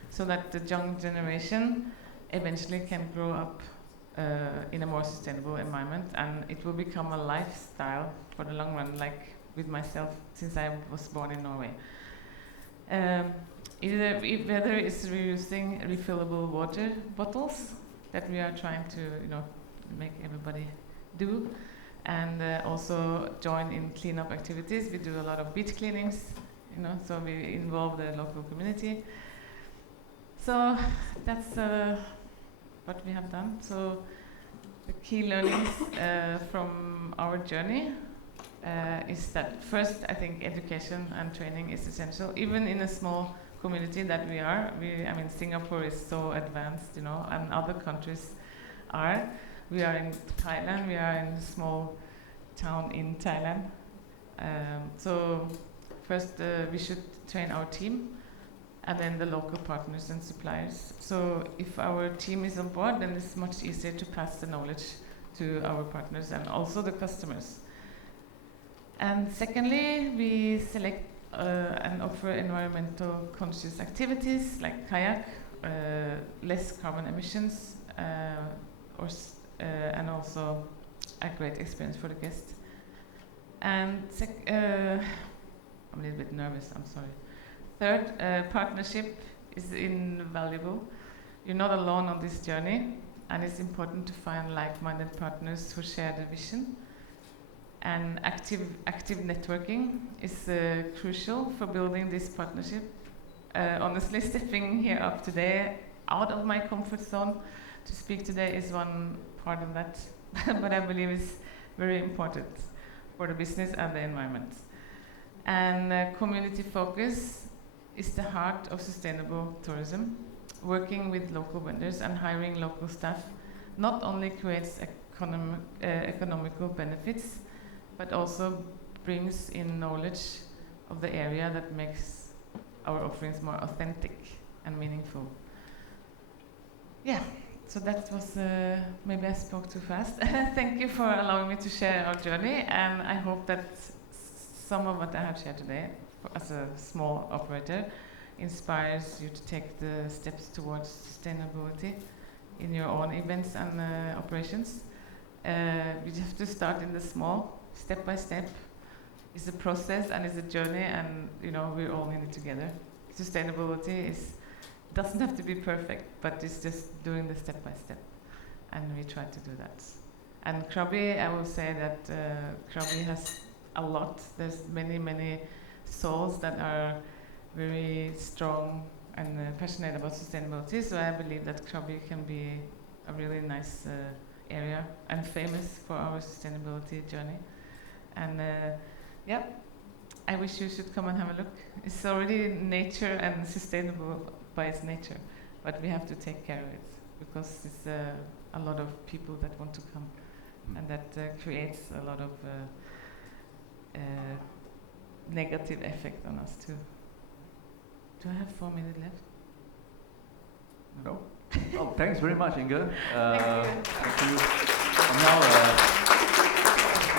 so that the young generation eventually can grow up in a more sustainable environment, and it will become a lifestyle for the long run, like with myself, since I was born in Norway. Whether it's reusing refillable water bottles that we are trying to, make everybody do, and also join in cleanup activities. We do a lot of beach cleanings, so we involve the local community. So that's what we have done. So the key learnings from our journey is that first, I think education and training is essential, even in a small community that we are. I mean, Singapore is so advanced, and other countries are. We are in Thailand. We are in a small town in Thailand. So first, we should train our team, and then the local partners and suppliers. So if our team is on board, then it's much easier to pass the knowledge to our partners and also the customers. And secondly, we select and offer environmental conscious activities like kayak, less carbon emissions, and also a great experience for the guest. And I'm a little bit nervous, I'm sorry. Third, partnership is invaluable. You're not alone on this journey, and it's important to find like-minded partners who share the vision. And active networking is crucial for building this partnership. Honestly, stepping here up today, out of my comfort zone to speak today is one part of that, but I believe it's very important for the business and the environment. And community focus is the heart of sustainable tourism. Working with local vendors and hiring local staff not only creates economical benefits, but also brings in knowledge of the area that makes our offerings more authentic and meaningful. Yeah, so that was, maybe I spoke too fast. Thank you for allowing me to share our journey, and I hope that some of what I have shared today, as a small operator, inspires you to take the steps towards sustainability in your own events and operations. We have to start in the small, step by step. It's a process and it's a journey, and we're all in it together. Sustainability doesn't have to be perfect, but it's just doing the step by step, and we try to do that. And Krabi, I will say that Krabi has a lot. There's many souls that are very strong and passionate about sustainability. So I believe that Krabi can be a really nice area and famous for our sustainability journey. And yeah, I wish you should come and have a look. It's already nature and sustainable by its nature, but we have to take care of it because it's a lot of people that want to come, and that creates a lot of negative effect on us too. Do I have 4 minutes left? No. Oh, thanks very much, Inga. Thank you. Thank you. And now,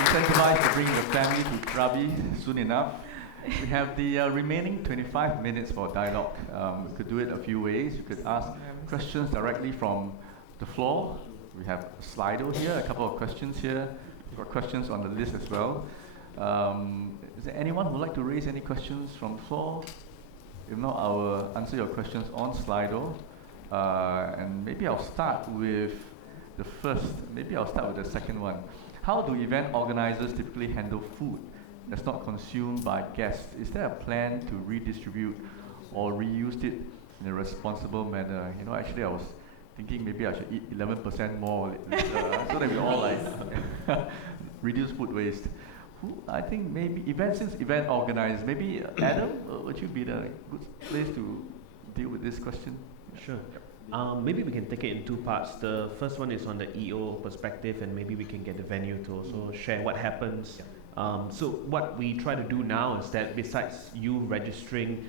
incentivized to bring your family to Krabi soon enough. We have the remaining 25 minutes for dialogue. We could do it a few ways. You could ask questions directly from the floor. We have Slido here, a couple of questions here. We've got questions on the list as well. Is there anyone who would like to raise any questions from the floor? If not, I will answer your questions on Slido. And maybe I'll start with the first, maybe I'll start with the second one. How do event organizers typically handle food that's not consumed by guests? Is there a plan to redistribute or reuse it in a responsible manner? You know, actually I was thinking maybe I should eat 11% more so that we all like reduce food waste. I think maybe since event organizers, maybe Adam, would you be the good place to deal with this question? Sure. Maybe we can take it in two parts. The first one is on the EO perspective, and maybe we can get the venue to also share what happens. So what we try to do now is that besides you registering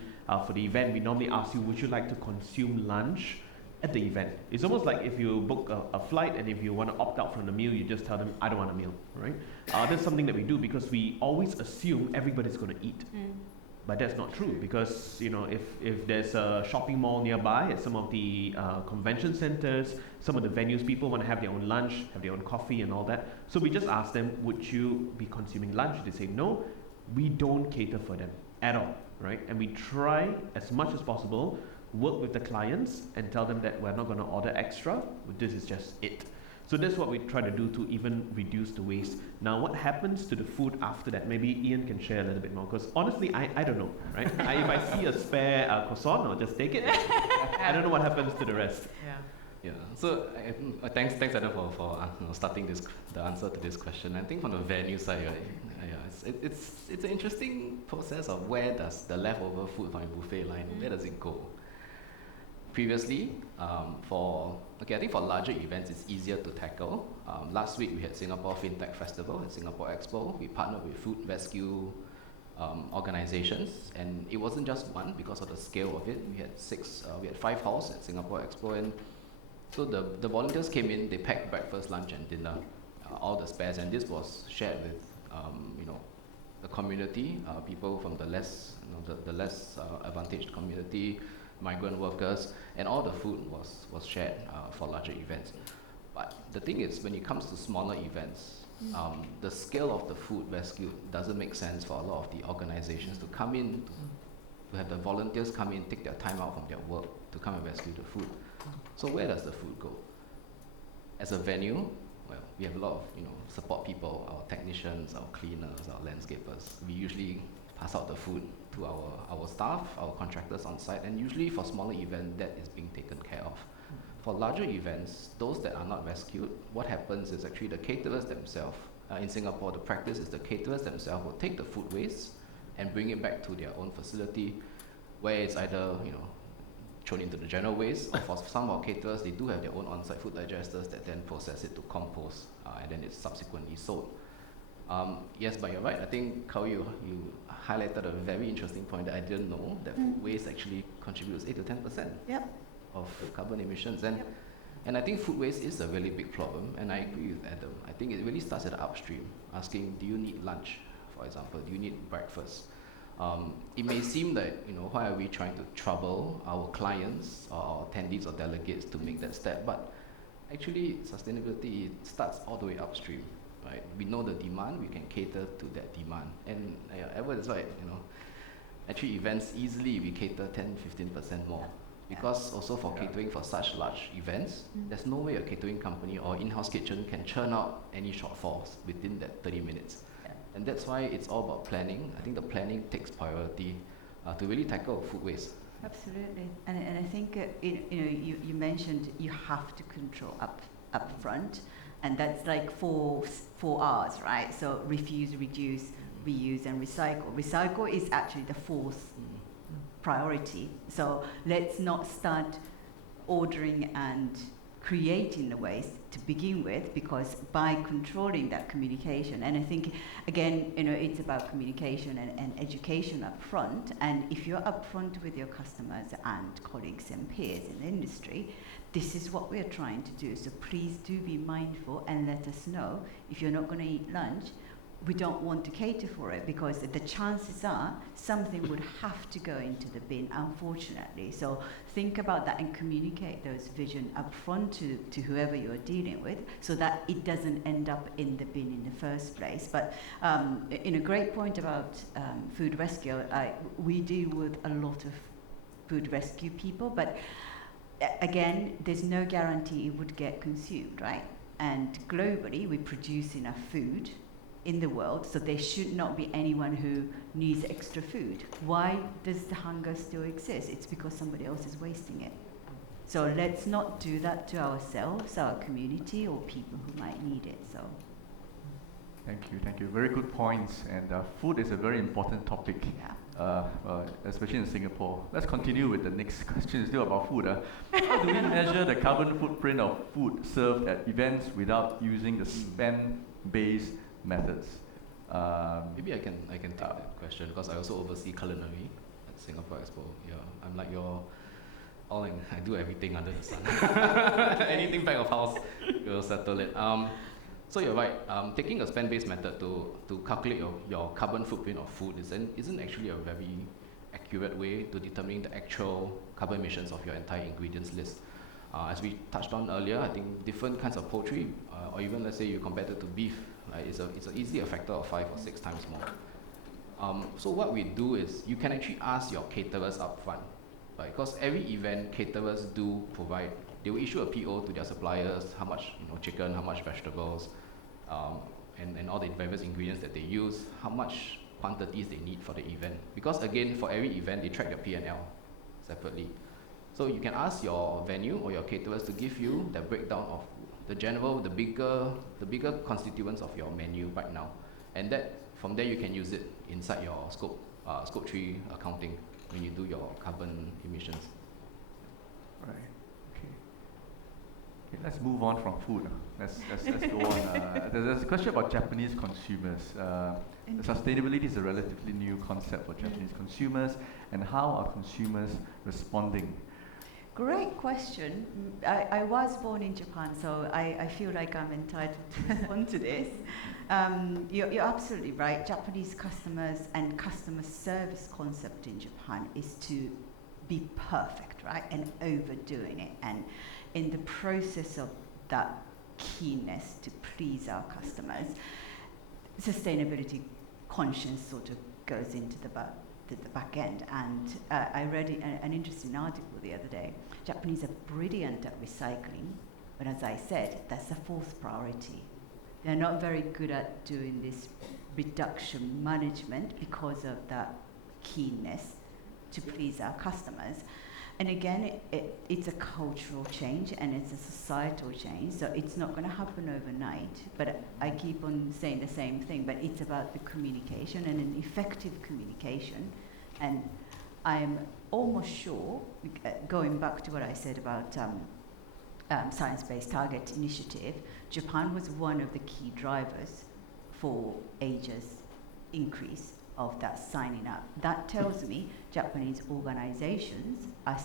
for the event, we normally ask you, would you like to consume lunch at the event? It's almost like if you book a flight and if you want to opt out from the meal, you just tell them, I don't want a meal, right? That's something that we do because we always assume everybody's going to eat. But that's not true because, you know, if there's a shopping mall nearby at some of the convention centers, some of the venues, people want to have their own lunch, have their own coffee and all that. So we just ask them, would you be consuming lunch? They say, no, we don't cater for them at all, right? And we try as much as possible, work with the clients and tell them that we're not going to order extra, but this is just it. So that's what we try to do to even reduce the waste. Now, what happens to the food after that? Maybe Ian can share a little bit more, because honestly, I don't know, right? If I see a spare croissant, I'll just take it. I don't know what happens to the rest. Yeah. So thanks Adam for starting the answer to this question. I think from the venue side, right, it's an interesting process of where does the leftover food from a buffet line, where does it go? Previously, I think for larger events, it's easier to tackle. Last week, we had Singapore FinTech Festival at Singapore Expo. We partnered with food rescue organizations, and it wasn't just one because of the scale of it. We had 5 halls at Singapore Expo, and so the volunteers came in, they packed breakfast, lunch, and dinner, all the spares, and this was shared with the community, people from the less advantaged community, migrant workers, and all the food was shared for larger events. But the thing is, when it comes to smaller events, the scale of the food rescue doesn't make sense for a lot of the organizations to come in, to have the volunteers come in, take their time out from their work to come and rescue the food. So where does the food go? As a venue, well, we have a lot of support people, our technicians, our cleaners, our landscapers. We usually pass out the food to our staff, our contractors on site, and usually for smaller events, that is being taken care of. For larger events, those that are not rescued, what happens is actually the caterers themselves, in Singapore, the practice is the caterers themselves will take the food waste and bring it back to their own facility, where it's either thrown into the general waste, or for some of our caterers, they do have their own on-site food digesters that then process it to compost, and then it's subsequently sold. Yes, but you're right. I think, Kau, you highlighted a very interesting point that I didn't know, that food waste actually contributes 8 to 10% of carbon emissions. And I think food waste is a really big problem, and I agree with Adam. I think it really starts at the upstream, asking, do you need lunch, for example? Do you need breakfast? It may seem that, why are we trying to trouble our clients or our attendees or delegates to make that step? But actually, sustainability starts all the way upstream. Right? We know the demand, we can cater to that demand. And Edward is right, actually events easily we cater 10-15% more. Because also for catering for such large events, there's no way a catering company or in-house kitchen can churn out any shortfalls within that 30 minutes. And that's why it's all about planning. I think the planning takes priority to really tackle food waste. Absolutely. And I think, you mentioned you have to control up front. And that's like four R's, right? So refuse, reduce, reuse, and recycle. Recycle is actually the fourth priority. So let's not start ordering and creating the waste to begin with, because by controlling that communication, and I think again, it's about communication and education up front. And if you're upfront with your customers and colleagues and peers in the industry, this is what we're trying to do. So please do be mindful and let us know if you're not going to eat lunch. We don't want to cater for it, because the chances are something would have to go into the bin, unfortunately. So think about that and communicate those vision up front to whoever you're dealing with, so that it doesn't end up in the bin in the first place. But in a great point about food rescue, we deal with a lot of food rescue people, but again, there's no guarantee it would get consumed, right? And globally, we produce enough food in the world, so there should not be anyone who needs extra food. Why does the hunger still exist? It's because somebody else is wasting it. So let's not do that to ourselves, our community, or people who might need it. So Thank you. Very good points. And food is a very important topic, especially in Singapore. Let's continue with the next question, still about food. How do we measure the carbon footprint of food served at events without using the spend-based methods? Maybe I can take that question, because I also oversee culinary at Singapore Expo. Yeah, I'm like I do everything under the sun. Anything back of house, we'll settle it. So you're right. Taking a spend-based method to calculate your carbon footprint of food isn't actually a very accurate way to determine the actual carbon emissions of your entire ingredients list. As we touched on earlier, I think different kinds of poultry, or even let's say you compare it to beef, it's easily a factor of 5 or 6 times more. So what we do is you can actually ask your caterers up front, right? Because every event, caterers do provide, they will issue a PO to their suppliers, how much chicken, how much vegetables, and all the various ingredients that they use, how much quantities they need for the event. Because again, for every event, they track their P&L separately. So you can ask your venue or your caterers to give you the breakdown of the bigger constituents of your menu right now, and from there you can use it inside your scope 3 accounting when you do your carbon emissions. Right. Okay, let's move on from food. Let's go on. There's a question about Japanese consumers. Sustainability is a relatively new concept for Japanese consumers, and how are consumers responding? great question. I was born in Japan, so I feel like I'm entitled to respond to this. You're absolutely right. Japanese customers and customer service concept in Japan is to be perfect, right, and overdoing it. And in the process of that keenness to please our customers, sustainability conscience sort of goes into the back end. And I read an interesting article the other day. Japanese are brilliant at recycling, but as I said, that's the fourth priority. They're not very good at doing this reduction management because of that keenness to please our customers. And again, it's a cultural change and it's a societal change, so it's not going to happen overnight. But I keep on saying the same thing, but it's about the communication and an effective communication. And I'm almost sure, going back to what I said about Science-Based Target Initiative, Japan was one of the key drivers for Asia's increase of that signing up. That tells me Japanese organizations are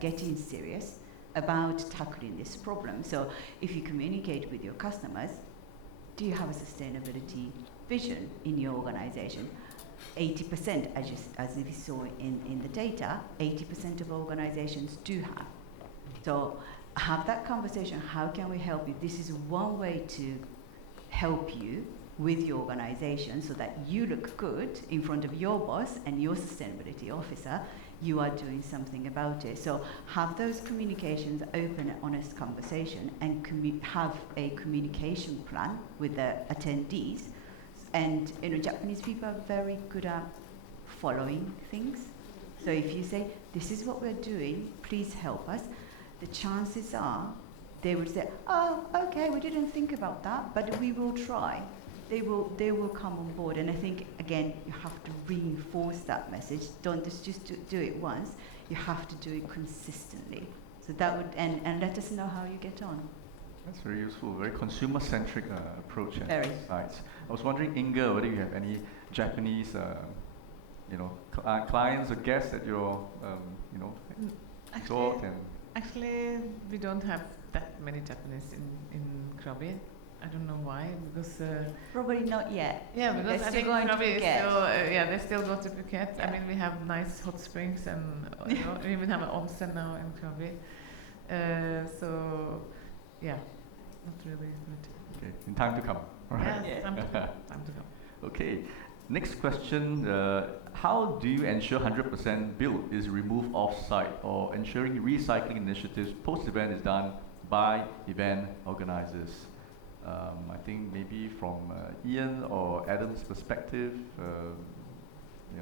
getting serious about tackling this problem. So if you communicate with your customers, do you have a sustainability vision in your organization? 80%, as we saw in the data, 80% of organizations do have. So have that conversation. How can we help you? This is one way to help you with your organization so that you look good in front of your boss and your sustainability officer. You are doing something about it. So have those communications, open and honest conversation, and have a communication plan with the attendees. And Japanese people are very good at following things. So if you say, this is what we're doing, please help us, the chances are they would say, oh, okay, we didn't think about that, but we will try. They will come on board. And I think, again, you have to reinforce that message. Don't just do it once. You have to do it consistently. So that would, and let us know how you get on. That's very useful, very consumer-centric approach and Very. insights. I was wondering, Inga, whether you have any Japanese, clients or guests at your, resort and. Actually, we don't have that many Japanese in Krabi. I don't know why, because Probably not yet. yeah, because They're I still think going to Krabi is Phuket. still they still go to Phuket. Yeah. I mean, we have nice hot springs, and we even have an onsen now in Krabi. So yeah, not really good. Okay, in time to come. All right. Yeah, Yeah. time to come. Okay. Next question, how do you ensure 100% build is removed off-site, or ensuring recycling initiatives post-event is done by event organizers? I think maybe from Ian or Adam's perspective,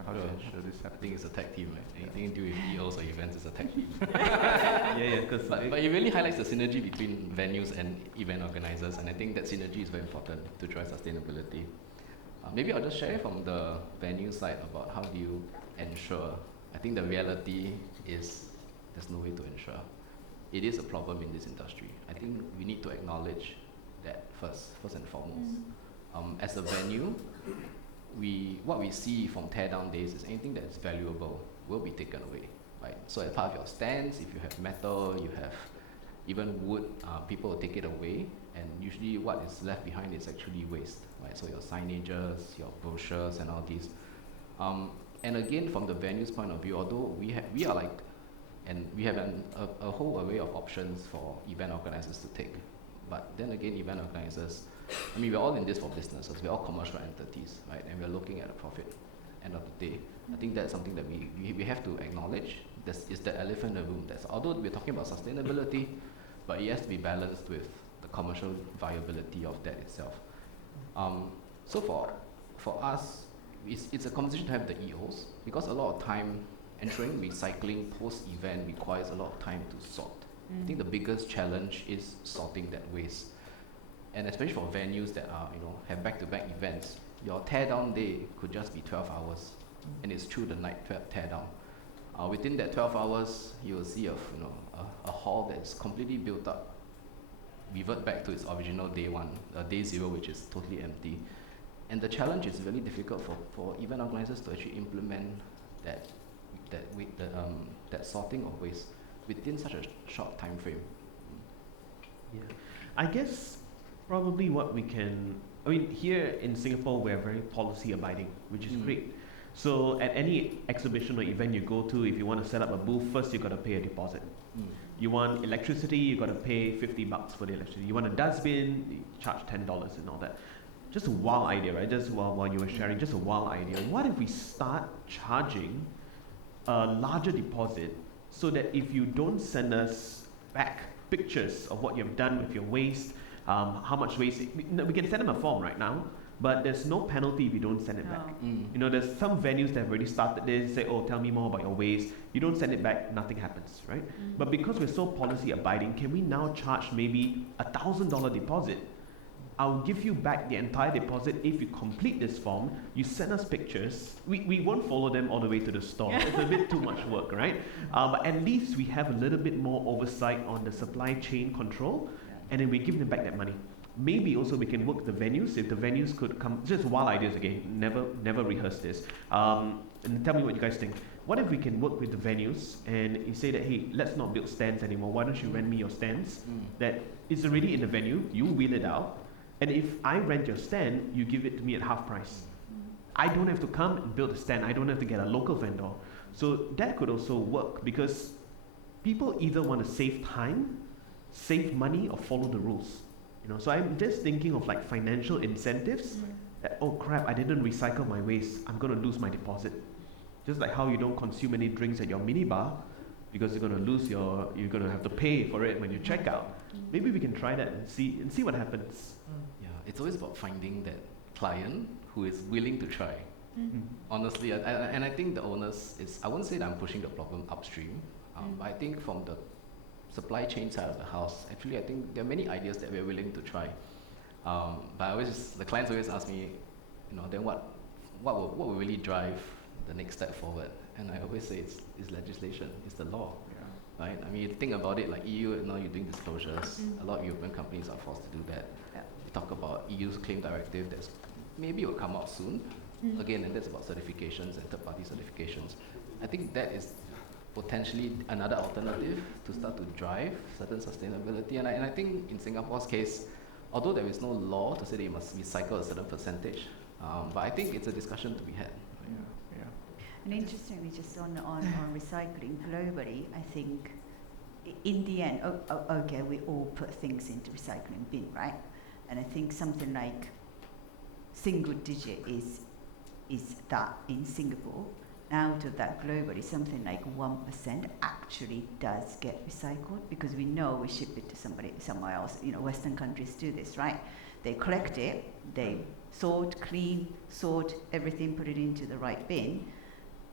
how do you Sure. ensure this I happens? think it's a tag team, right? Anything to do with EOs or events is a tag team. Yeah, because But it really highlights the synergy between venues and event organizers, and I think that synergy is very important to drive sustainability. Maybe I'll just share from the venue side about how do you ensure. I think the reality is there's no way to ensure. It is a problem in this industry. I think we need to acknowledge that first and foremost. As a venue, what we see from teardown days is anything that is valuable will be taken away, right? So as part of your stands, if you have metal, you have even wood, people will take it away, and usually what is left behind is actually waste, right? So your signages, your brochures, and all these. And again, from the venue's point of view, although we have a whole array of options for event organizers to take, but then again, event organizers, I mean, we're all in this for businesses, we're all commercial entities, right? And we're looking at a profit end of the day. I think that's something that we have to acknowledge. Is the elephant in the room. Although we're talking about sustainability, but it has to be balanced with the commercial viability of that itself. So for us, it's a conversation to have the EOs, because a lot of time ensuring recycling post-event requires a lot of time to sort. I think the biggest challenge is sorting that waste. And especially for venues that are, have back-to-back events, your teardown day could just be 12 hours, and it's through the night teardown. Within that 12 hours, you will see a hall that's completely built up, revert back to its original day zero, which is totally empty. And the challenge is really difficult for event organizers to actually implement that sorting of waste within such a short time frame. Yeah, I guess probably what we can, here in Singapore, we're very policy abiding, which is great. So at any exhibition or event you go to, if you want to set up a booth, first you've got to pay a deposit. You want electricity, you've got to pay $50 for the electricity. You want a dustbin, you charge $10 and all that. Just a wild idea, right? Just while you were sharing, just a wild idea. What if we start charging a larger deposit so that if you don't send us back pictures of what you've done with your waste, how much waste, we can send them a form right now, but there's no penalty if you don't send it back. There's some venues that have already started this, say, oh, tell me more about your waste. You don't send it back, nothing happens, right? But because we're so policy abiding, can we now charge maybe $1,000 deposit? I'll give you back the entire deposit if you complete this form. You send us pictures. We won't follow them all the way to the store. It's a bit too much work, right? But at least we have a little bit more oversight on the supply chain control, and then we give them back that money. Maybe also we can work the venues, if the venues could come, just wild ideas again, never rehearse this. And tell me what you guys think. What if we can work with the venues and you say that, hey, let's not build stands anymore, why don't you rent me your stands? That is already in the venue, you wheel it out, and if I rent your stand, you give it to me at half price. I don't have to come and build a stand, I don't have to get a local vendor. So that could also work, because people either want to save time, save money, or follow the rules. So I'm just thinking of like financial incentives. That, oh crap, I didn't recycle my waste, I'm going to lose my deposit. Just like how you don't consume any drinks at your minibar because you're going to have to pay for it when you check out. Maybe we can try that and see what happens. Yeah, it's always about finding that client who is willing to try. Honestly, and I think the onus is, I won't say that I'm pushing the problem upstream, but I think from the supply chain side of the house, actually I think there are many ideas that we're willing to try. But the clients always ask me, then what will really drive the next step forward? And I always say it's legislation, it's the law. Right? I mean, you think about it, like EU, now you're doing disclosures. A lot of European companies are forced to do that. We talk about EU's claim directive that's maybe will come out soon. Again, and that's about certifications and third-party certifications. I think that is potentially another alternative to start to drive certain sustainability. And I think in Singapore's case, although there is no law to say that you must recycle a certain percentage, but I think it's a discussion to be had. And interestingly, just on recycling globally, I think in the end, okay, we all put things into recycling bin, right? And I think something like single digit is that in Singapore. Out of that globally, something like 1% actually does get recycled, because we know we ship it to somewhere else. Western countries do this, right? They collect it, they sort, clean, sort everything, put it into the right bin,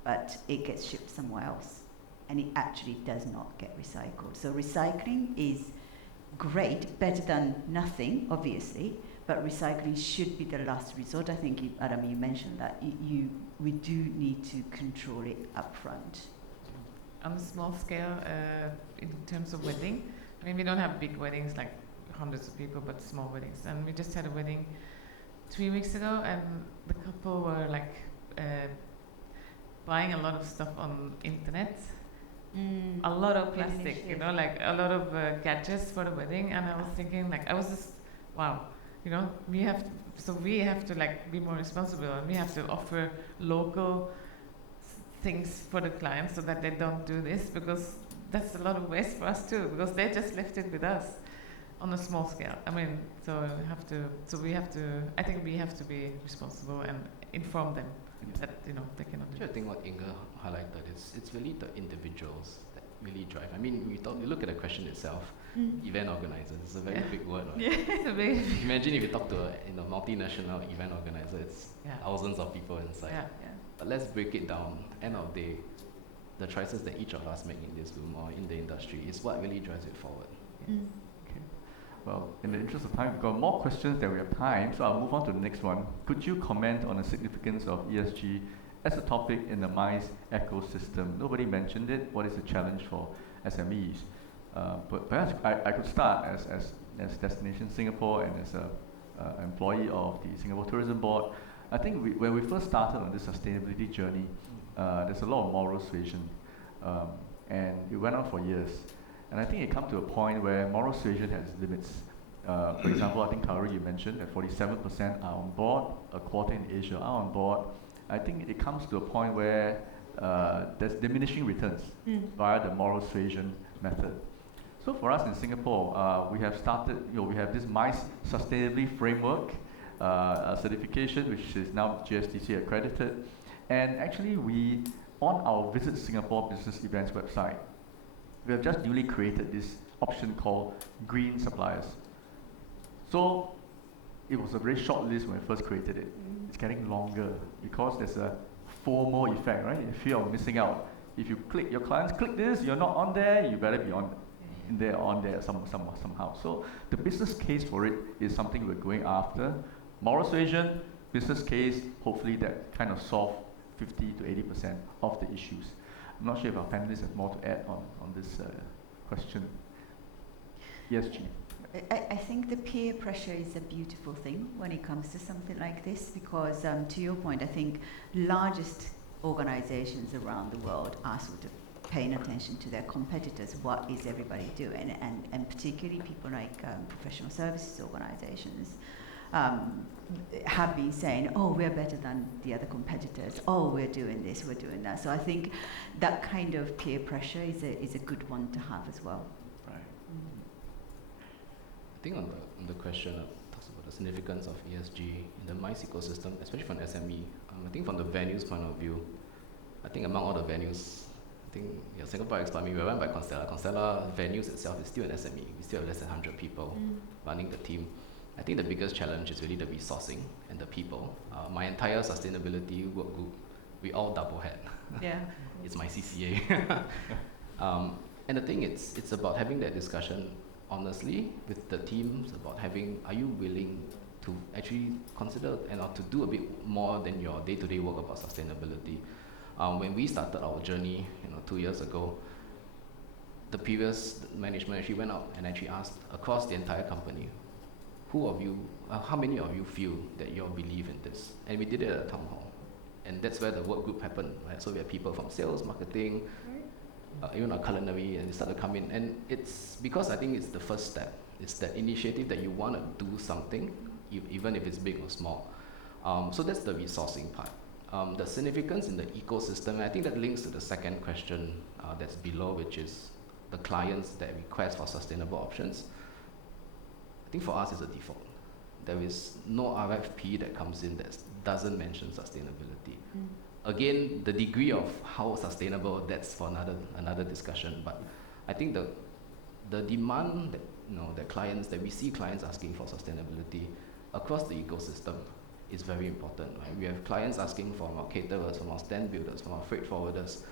but it gets shipped somewhere else, and it actually does not get recycled. So recycling is great, better than nothing, obviously, but recycling should be the last resort. I think, Adam, you mentioned that we do need to control it up front. On a small scale, in terms of wedding, I mean, we don't have big weddings like hundreds of people, but small weddings. And we just had a wedding 3 weeks ago, and the couple were like buying a lot of stuff on internet. A lot of plastic, like a lot of gadgets for the wedding. And I was thinking, like, I was just, wow, we have to like be more responsible, and we have to offer local things for the clients so that they don't do this, because that's a lot of waste for us too, because they just left it with us on a small scale. I mean, I think we have to be responsible and inform them that they cannot do. I think what Inga highlighted is it's really the individuals that really drive. I mean, you look at the question itself. Event organizers, it's a very big word, right? Imagine if you talk to a multinational event organizer, it's thousands of people inside. But let's break it down. End of the day, the choices that each of us make in this room or in the industry is what really drives it forward. Okay. Well, in the interest of time, we've got more questions than we have time, so I'll move on to the next one. Could you comment on the significance of ESG as a topic in the MICE ecosystem? Nobody mentioned it. What is the challenge for SMEs? But perhaps I could start as Destination Singapore and as an employee of the Singapore Tourism Board. I think when we first started on this sustainability journey, there's a lot of moral suasion, and it went on for years. And I think it comes to a point where moral suasion has limits. For example, I think, Kauri, you mentioned that 47% are on board, a quarter in Asia are on board. I think it comes to a point where there's diminishing returns via the moral suasion method. So for us in Singapore, we have started, we have this MICE Sustainability Framework certification, which is now GSTC accredited. And actually, on our Visit Singapore Business Events website, we have just newly created this option called Green Suppliers. So it was a very short list when we first created it. It's getting longer because there's a FOMO effect, right? You fear of missing out. If your clients click this, you're not on there, you better be on there somehow. So the business case for it is something we're going after. Moral suasion, business case, hopefully that kind of solve 50 to 80% of the issues. I'm not sure if our panelists have more to add on this question. ESG. I think the peer pressure is a beautiful thing when it comes to something like this, because to your point, I think largest organizations around the world are sort of paying attention to their competitors. What is everybody doing? And particularly people like professional services organizations have been saying, oh, we're better than the other competitors. Oh, we're doing this, we're doing that. So I think that kind of peer pressure is a good one to have as well. Right. I think on the question of talks about the significance of ESG in the MICE ecosystem, especially from SME, I think from the venues point of view, I think among all the venues, I think Singapore Economy, we're run by Constella. Constella venues itself is still an SME. We still have less than 100 people running the team. I think the biggest challenge is really the resourcing and the people. My entire sustainability work group, we all double head. Yeah. It's my CCA. And the thing it's about having that discussion honestly with the teams about are you willing to actually consider and or to do a bit more than your day-to-day work about sustainability. When we started our journey, 2 years ago, the previous management actually went out and actually asked across the entire company, how many of you feel that you all believe in this? And we did it at a town hall. And that's where the work group happened, right? So we had people from sales, marketing, even our culinary, and they started to come in. And it's because I think it's the first step. It's that initiative that you want to do something, even if it's big or small. So that's the resourcing part. The significance in the ecosystem, and I think that links to the second question that's below, which is the clients that request for sustainable options. I think for us it's a default. There is no RFP that comes in that doesn't mention sustainability. Again, the degree of how sustainable, that's for another discussion. But I think the demand that we see clients asking for sustainability across the ecosystem is very important. Right? We have clients asking from our caterers, from our stand builders, from our freight forwarders.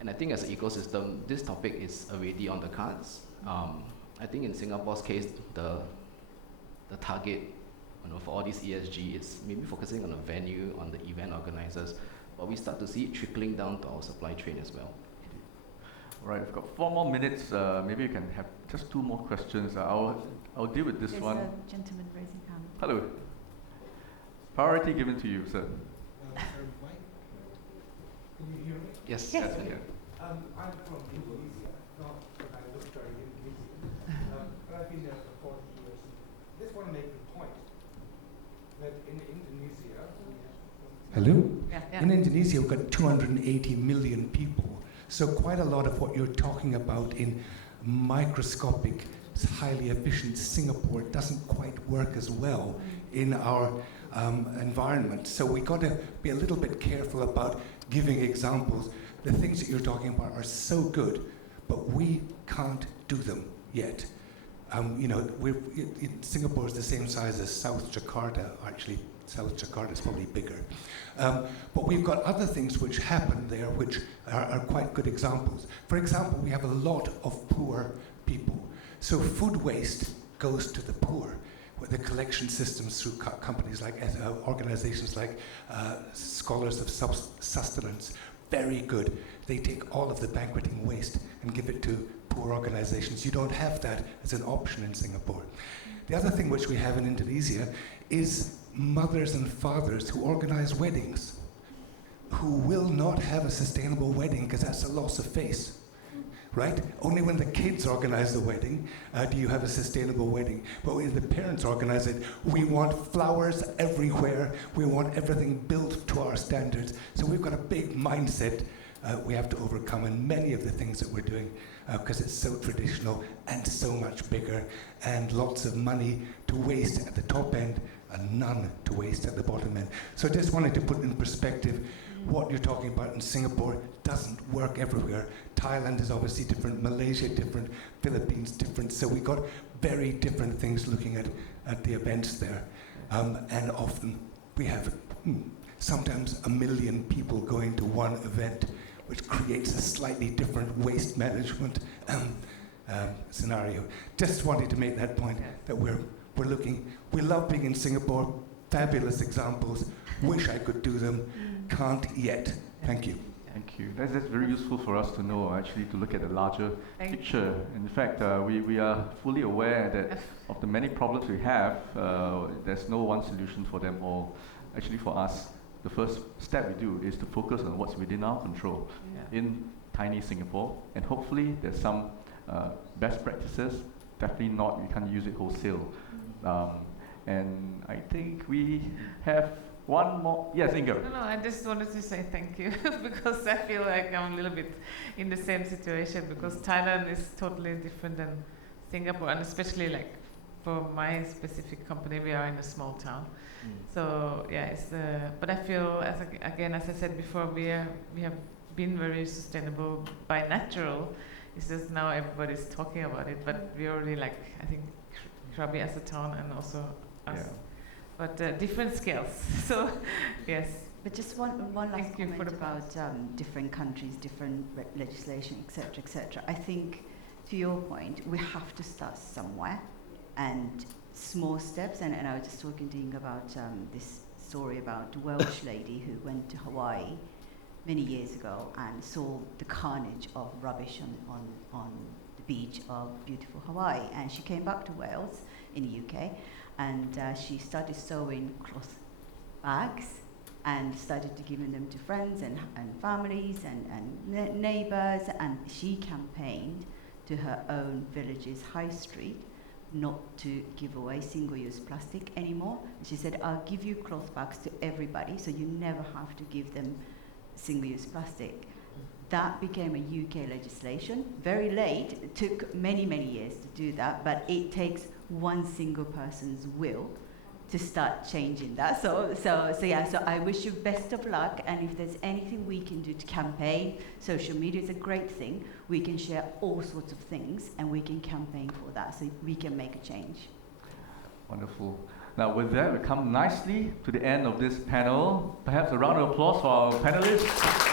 And I think as an ecosystem, this topic is already on the cards. I think in Singapore's case, the target for all these ESG is maybe focusing on the venue, on the event organizers, but we start to see it trickling down to our supply chain as well. All right, we've got 4 more minutes. Maybe you can have just 2 more questions. I'll deal with this one. There's a gentleman raising hand. Hello. Priority given to you, sir. Can you hear me? Yes. Yes. I'm from Indonesia, not that I look very Indonesian, but I've been there for 40 years. Just want to make the point that in Indonesia, hello? Yeah. In Indonesia, we've got 280 million people. So quite a lot of what you're talking about in microscopic, highly efficient Singapore doesn't quite work as well in our environment. So we got to be a little bit careful about giving examples. The things that you're talking about are so good, but we can't do them yet. Singapore is the same size as South Jakarta. Actually, South Jakarta is probably bigger. But we've got other things which happen there which are quite good examples. For example, we have a lot of poor people. So food waste goes to the poor, with the collection systems through companies like organizations like Scholars of Sustenance. Very good. They take all of the banqueting waste and give it to poor organizations. You don't have that as an option in Singapore. The other thing which we have in Indonesia is mothers and fathers who organize weddings, who will not have a sustainable wedding because that's a loss of face. Right? Only when the kids organize the wedding do you have a sustainable wedding. But when the parents organize it, we want flowers everywhere. We want everything built to our standards. So we've got a big mindset we have to overcome, and many of the things that we're doing because it's so traditional and so much bigger, and lots of money to waste at the top end and none to waste at the bottom end. So I just wanted to put in perspective what you're talking about in Singapore doesn't work everywhere. Thailand is obviously different, Malaysia different, Philippines different, so we got very different things looking at the events there. And often we have sometimes 1 million people going to one event, which creates a slightly different waste management scenario. Just wanted to make that point, that we love being in Singapore, fabulous examples, wish I could do them, can't yet. Thank you. Thank you. That's very useful for us to know, actually, to look at the larger picture. In fact, we are fully aware that of the many problems we have, there's no one solution for them all. Actually, for us, the first step we do is to focus on what's within our control in tiny Singapore, and hopefully there's some best practices. Definitely not, we can't use it wholesale. And I think we have one more. Yes, Inga. No, I just wanted to say thank you because I feel like I'm a little bit in the same situation, because Thailand is totally different than Singapore, and especially like for my specific company, we are in a small town. So yeah, it's but I feel, as I said before, we have been very sustainable by natural. It's just now everybody's talking about it, but we already, like, I think Krabi as a town and also us. Yeah. But different scales. So yes, But just one last Thank you for comment the about different countries, different legislation, etc., etc. I think, to your point, we have to start somewhere, and small steps. And I was just talking to Ying about this story about a Welsh lady who went to Hawaii many years ago and saw the carnage of rubbish on the beach of beautiful Hawaii. And she came back to Wales in the UK, and she started sewing cloth bags and started to giving them to friends and families and neighbours. And she campaigned to her own village's high street not to give away single-use plastic anymore. She said, I'll give you cloth bags to everybody, so you never have to give them single-use plastic. That became a UK legislation. Very late. It took many, many years to do that, but it takes one single person's will to start changing that. So I wish you best of luck, and if there's anything we can do to campaign, social media is a great thing. We can share all sorts of things, and we can campaign for that, so we can make a change. Wonderful. Now with that, we come nicely to the end of this panel. Perhaps a round of applause for our panelists.